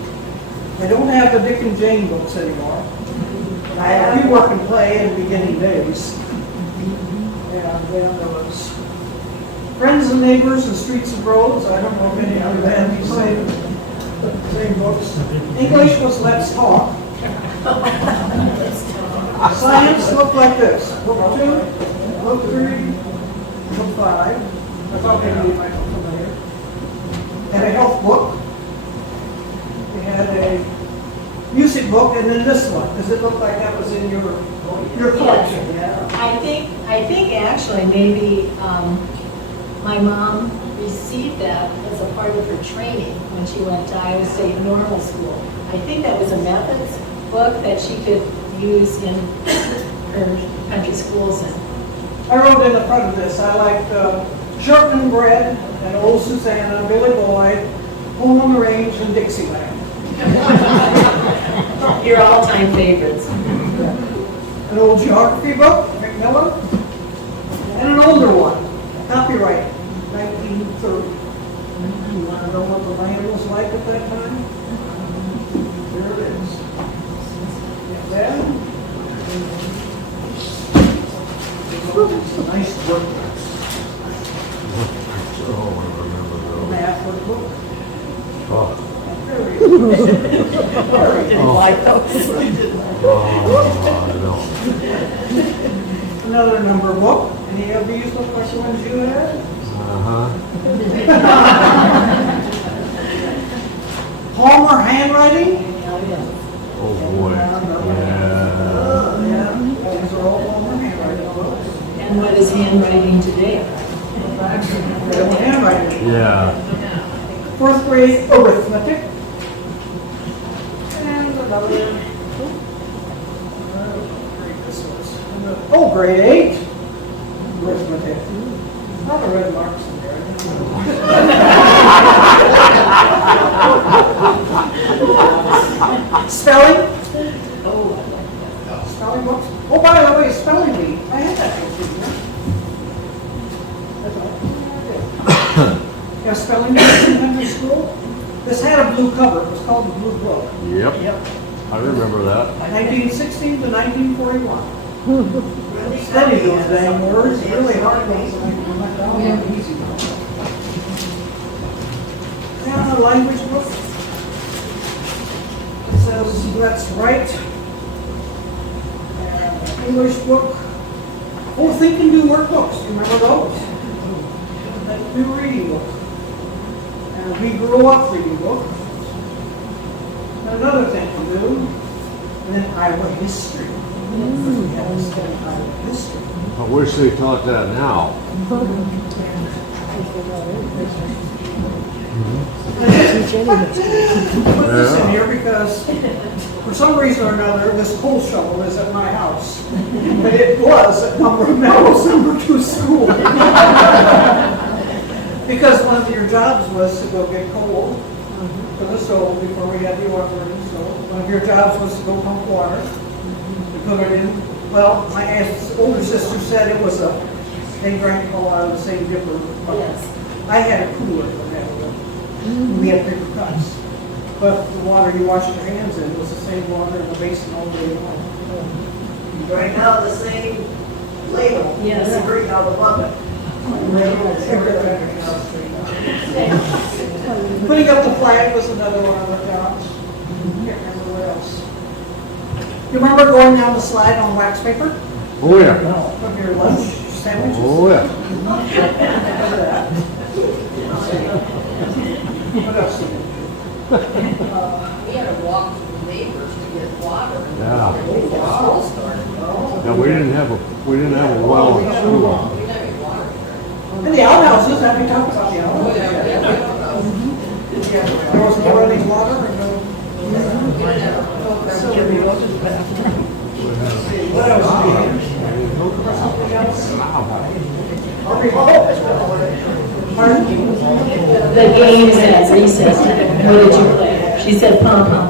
I don't have the Dick and Jane books anymore. I had rework and play in the beginning days. And then there was Friends and Neighbors and Streets and Roads. I don't know if any other had these same books. English was Let's Talk. Science looked like this. Book 2, book 3, book 5. I thought maybe you might come familiar. And a health book. We had a music book, and then this one. Does it look like that was in your collection? Yeah. I think actually maybe my mom received that as a part of her training when she went to Iowa State Normal School. I think that was a methods book that she could use in her country schools. And I wrote in the front of this, I liked Shortening Bread and Old Susanna, Billy Boy, Home on the Range, and Dixieland. Your all-time favorites. An old geography book, Macmillan, and an older one, copyright, 1930. You want to know what the land was like at that time? There it is. And then, it's a nice workbook. Math workbook. Didn't like those. Another number book. Any of these look like the ones you had? Palmer handwriting? Oh, boy. Yeah. Yeah, these are all Palmer handwriting books. And what is handwriting today? Handwriting. Yeah. Fourth grade arithmetic. And another. Oh, grade 8 arithmetic. Not the red marks in there. Spelling. Spelling books. Oh, by the way, spelling bee. I had that book in here. Yeah, spelling bee in elementary school. This had a blue cover. It was called the Blue Book. Yep. I remember that. 1916 to 1941. Study those dang words, really hard ones. Easy ones. Now the language book. It says, let's write. English book. Oh, think and do workbooks. Remember those? That new reading book. And we grew up reading book. Another thing to do. And then Iowa history. We have to study Iowa history. I wish they taught that now. Put this in here because for some reason or another, this coal shovel is at my house. But it was at Melrose number 2 school. Because one of your jobs was to go get coal for the stove before we had the evaporating stove. One of your jobs was to go pump water. Put it in. Well, my older sister said it was they drank all out of the same dipper. Yes. I had a cooler for that. We had bigger cups. But the water you wash your hands in was the same water in the basin all day long. You drank out of the same ladle. Yes. You drink out of the bucket. Putting up the flag was another one of the jobs. Can't remember what else. You remember going down the slide on wax paper? Oh, yeah. From your lunch sandwiches? Oh, yeah. What else did you do? We had to walk to the neighbors to get water. Yeah. Before school started. Yeah, we didn't have a well in school. We didn't have any water there. And the outhouses, have you talked about the outhouses? Yeah, There was no running water or no? What else do you have? Something else? Pardon? The games at recess, what did you play? She said pom-pom.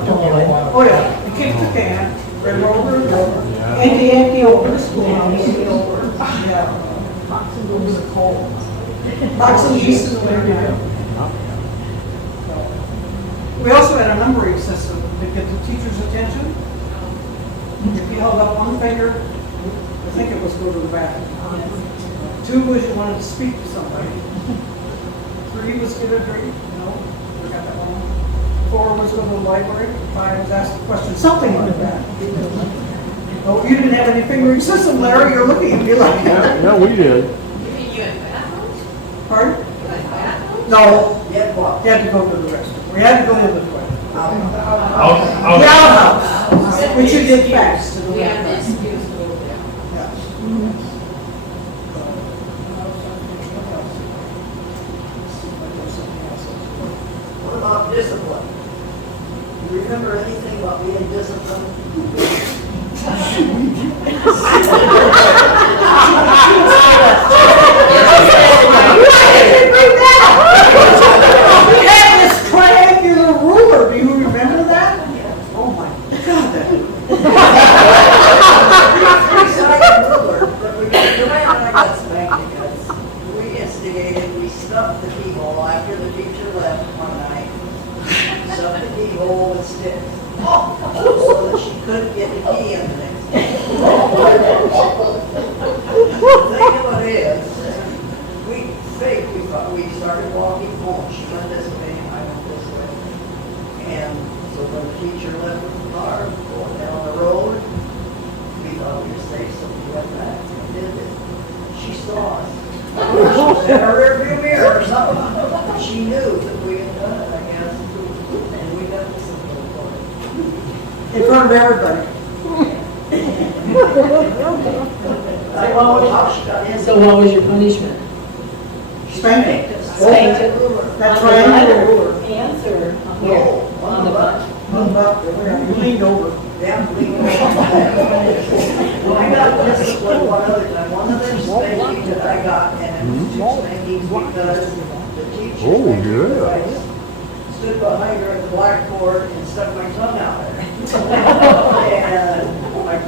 Oh, yeah, you kicked the can, ran over and over, Yankee over the schoolhouse. Yeah. Box and geese and whatever. We also had a numbering system to get the teacher's attention. If you held up one finger, I think it was go to the bathroom. 2 was you wanted to speak to somebody. 3 was get a drink, no, forgot that one. 4 was go to the library, 5 was ask a question, something like that. Oh, you didn't have any fingering system, Larry, you're looking at me like that. Yeah, we did. You mean you had bathrooms? Pardon? You had bathrooms? No, You had what? you had to go to the restroom, we had to go to the toilet. The Out. outhouse, which you did fast to the We had left. this excuse to go there. What about discipline? Do you remember anything about being disciplined? We had this tray school with sticks. So that she couldn't get the key in the next day. The thing of it is, we started walking home. She went this way and I went this way. And so when the teacher left with the car going down the road, we thought we were safe, so we went back and did it. She saw us. She was in her rearview mirror or something. She knew that we had done it, I guess. And we got this in In front of everybody. I don't know how she got in. So what was your punishment? Spanking. Spanked it? That's On the right. butt or Hands or where? No, on the butt. Hung up, you leaned over. Yeah, we I got disciplined one other time. One of them spankings that I got, and it was two spankings because the teacher stood behind her at the blackboard and stuck my tongue out there. And like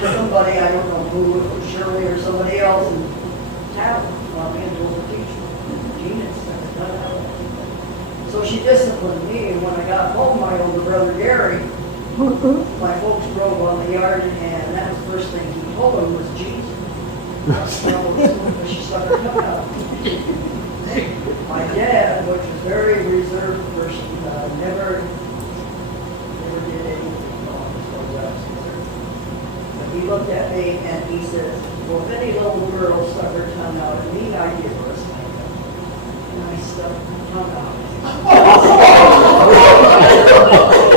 somebody, I don't know who, it was Shirley or somebody else, and tapped on me and told the teacher, Gina stuck her tongue out there. So she disciplined me, and when I got home, my older brother Gary, my folks drove on the yard, and that was the first thing he told him was Jesus. She stuck her tongue out. My dad, which was a very reserved person, never did anything wrong as far as I was concerned. But he looked at me and he says, well, if any little girl stuck her tongue out at me, I'd give her a spanking. And I stuck my tongue out.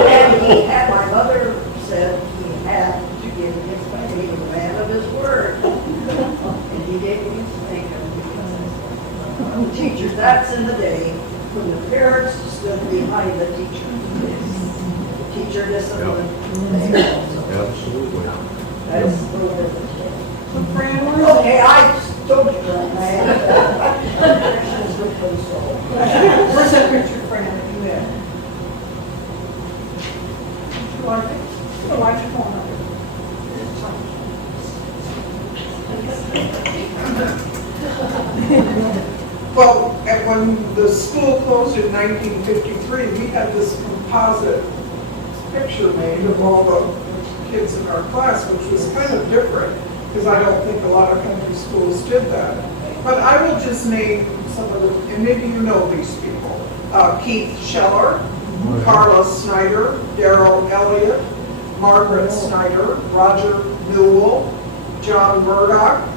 And he had, my mother said he had to give me a spanking. He was a man of his word. And he gave me a spanking because the teachers, that's in the day when the parents stood behind the teacher. The teacher discipline. Absolutely. That's a little different. Okay, I told you that, man. where's that picture, Fran, that you had? You like it? You like your phone up Well, and when the school closed in 1953, we had this composite picture made of all the kids in our class, which was kind of different, because I don't think a lot of country schools did that. But I will just name some of the, and maybe you know these people. Keith Scheller, Carla Snyder, Darrell Elliott, Margaret Snyder, Roger Newell, John Murdoch,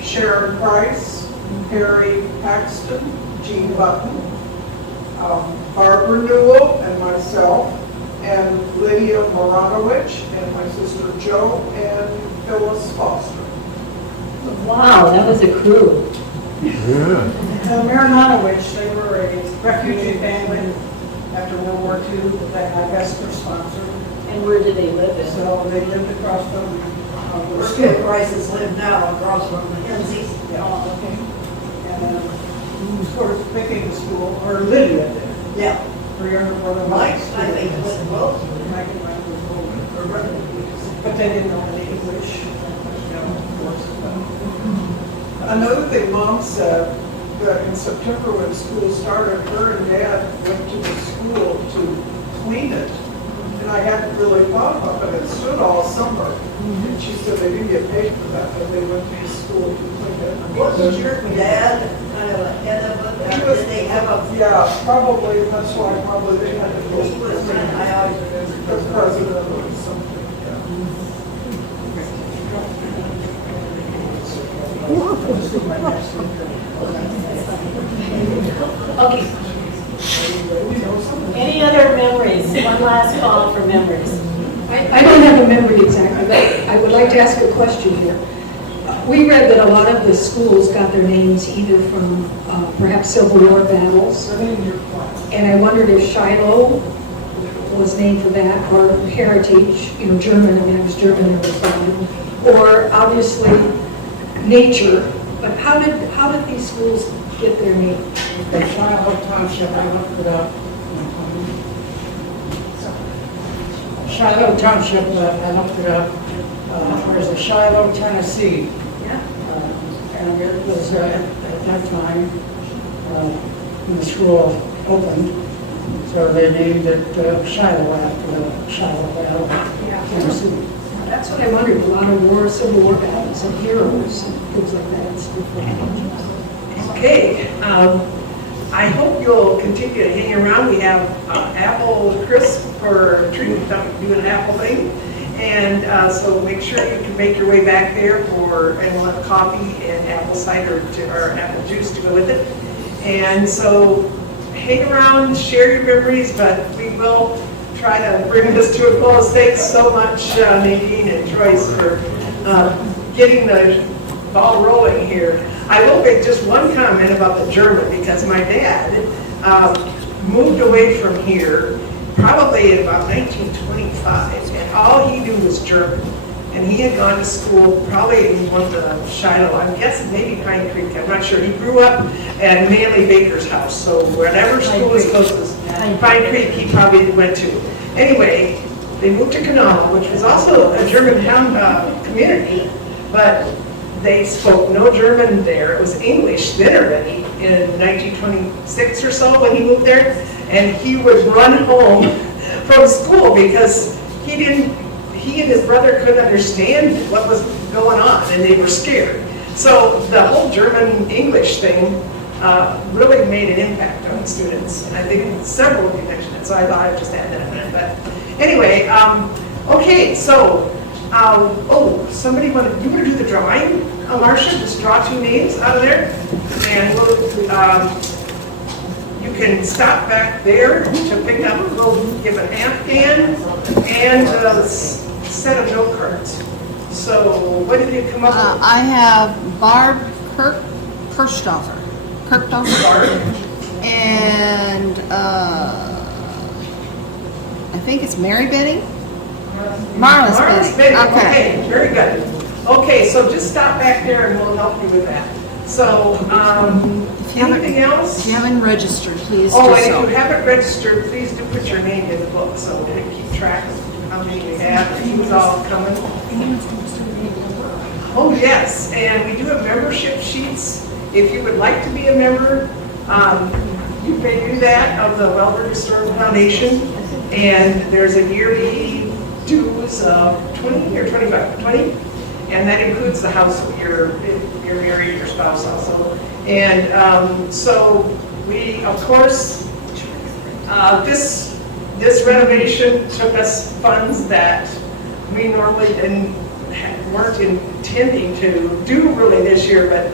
Sharon Price, Harry Paxton, Jean Button, Barbara Newell, and myself, and Lydia Moranowicz, and my sister Jo, and Phyllis Foster. Wow, that was a crew. Yeah. Marimanowicz, they were a refugee family after World War II that I guess were sponsored. And where did they live in? So they lived across from, Where Skip Prices live now, across from the Hensies. oh, okay. And of course, they came to school, or Lydia did. Yeah. Her younger brother. Mike, I think, went to Wellsburg. Mike and Mike was older. But they didn't know any English. Another thing Mom said, that in September when school started, her and Dad went to the school to clean it. And I hadn't really thought about it, but it stood all summer. And she said they didn't get paid for that, but they went to the school to clean it. Wasn't your dad kind of ahead of it? He was, Did they have a, yeah, probably, that's why probably they had to go. he was kind of, I always remember. The president or something, yeah. Okay. Any other memories? One last call for memories. I don't have a memory exactly, but I would like to ask a question here. We read that a lot of the schools got their names either from perhaps Civil War battles, and I wondered if Shiloh was named for that, or Heritage, you know, German, I mean, it was German in the fund, or obviously nature. But how did these schools get their name? The Shiloh Township, I looked it up. Shiloh Township, I looked it up. There's a Shiloh, Tennessee. And it was at that time when the school opened. So they named it Shiloh after the Shiloh Valley, Tennessee. That's what I wondered, a lot of war, Civil War battles and heroes and things like that. It's different. Okay, I hope you'll continue to hang around. We have apple crisp for doing an apple thing. And so make sure you can make your way back there and we'll have coffee and apple cider or apple juice to go with it. And so hang around, share your memories, but we will try to bring this to a close. Thanks so much, Nadene and Troyce, for getting the ball rolling here. I will make just one comment about the German, because my dad moved away from here probably in about 1925, and all he knew was German. And he had gone to school probably in one of the Shiloh, I'm guessing maybe Pine Creek, I'm not sure. He grew up at Manley Baker's house, so whatever school was closest, Pine Creek he probably went to. Anyway, they moved to Kanawha, which was also a German town community, but they spoke no German there. It was English then already in 1926 or so when he moved there. And he would run home from school because he and his brother couldn't understand what was going on, and they were scared. So the whole German-English thing really made an impact on the students. And I think several of you mentioned it, so I thought I'd just add that in. But anyway, okay, so, somebody you want to do the drawing, Marcia? Just draw two names out of there, and we'll, you can stop back there to pick up, we'll give an Afghan and a set of note cards. So what did you come up with? I have Barb Kirchdorfer, and I think it's Mary Betty? Marlis Betty. Okay, very good. Okay, so just stop back there and we'll help you with that. So, anything else? If you haven't registered, please do Oh, and so. if you haven't registered, please do put your name in the book so we can keep track of how many we have and who's all coming. Oh, yes, and we do have membership sheets. If you would like to be a member, you can do that of the Wellsburg Historical Foundation. And there's a yearly dues of 20 or 25, 20. And that includes the house if you're married, your spouse also. And so we, of course, this renovation took us funds that we normally weren't intending to do really this year, but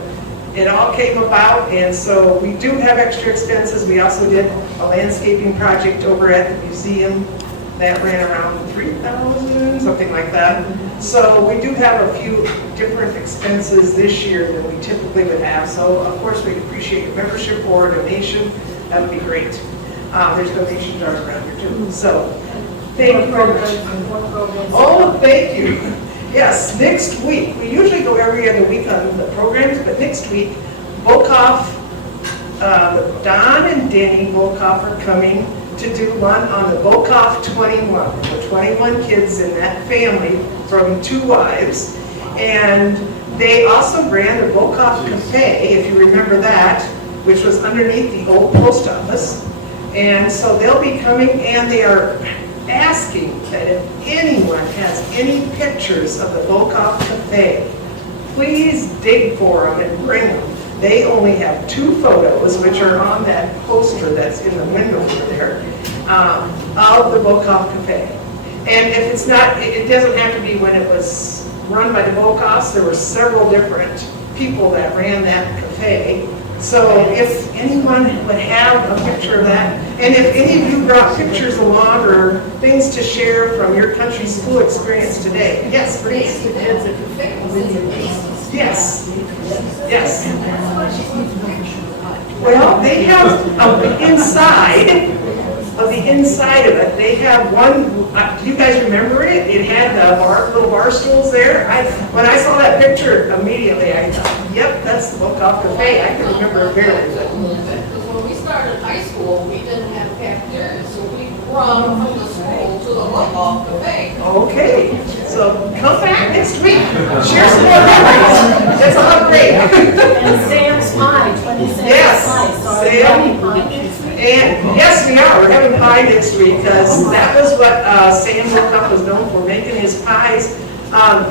it all came about, and so we do have extra expenses. We also did a landscaping project over at the museum that ran around $3,000, something like that. So we do have a few different expenses this year than we typically would have. So of course we'd appreciate your membership or a donation. That would be great. There's donation jars around here too. So thank you very much. Oh, thank you. Yes, next week, we usually go every other week on the programs, but next week, Volkoff, Don and Denny Volkoff are coming to do one on the Volkoff 21. There were 21 kids in that family from 2 wives. And they also ran the Volkoff Cafe, if you remember that, which was underneath the old post office. And so they'll be coming, and they are asking that if anyone has any pictures of the Volkoff Cafe, please dig for them and bring them. They only have 2 photos, which are on that poster that's in the window over there, of the Volkoff Cafe. And if it's not, it doesn't have to be when it was run by the Volkoffs. There were several different people that ran that cafe. So if anyone would have a picture of that, and if any of you brought pictures along or things to share from your country's school experience today. Yes, please. Yes. Yes. Well, they have of the inside of it, they have one, do you guys remember it? It had the little bar stools there. When I saw that picture, immediately I thought, yep, that's the Volkoff Cafe. I can remember it very well. Because when we started high school, we didn't have cafeteria, so we run from the school to the look off the bank. Okay, so come back next week, share some more memories. It's all great. And Sam's pie, 20 cents Yes, pie. So are we Sam. having pie next week? And yes, we are, we're having pie next week, because that was what Sam Wilcock was known for, making his pies.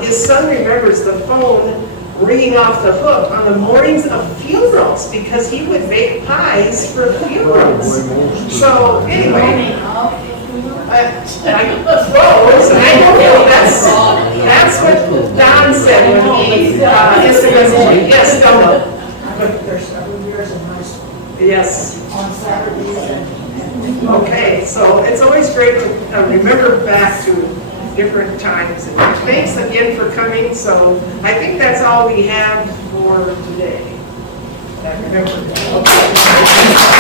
His son remembers the phone ringing off the hook on the mornings of funerals, because he would make pies for funerals. So anyway, I froze, and I don't know, that's what Don said when he, yes, Donna. I went there several years in high school Yes. on Saturdays and Okay, so it's always great to remember back to different times. And thanks again for coming. So I think that's all we have for today. I remember. Okay.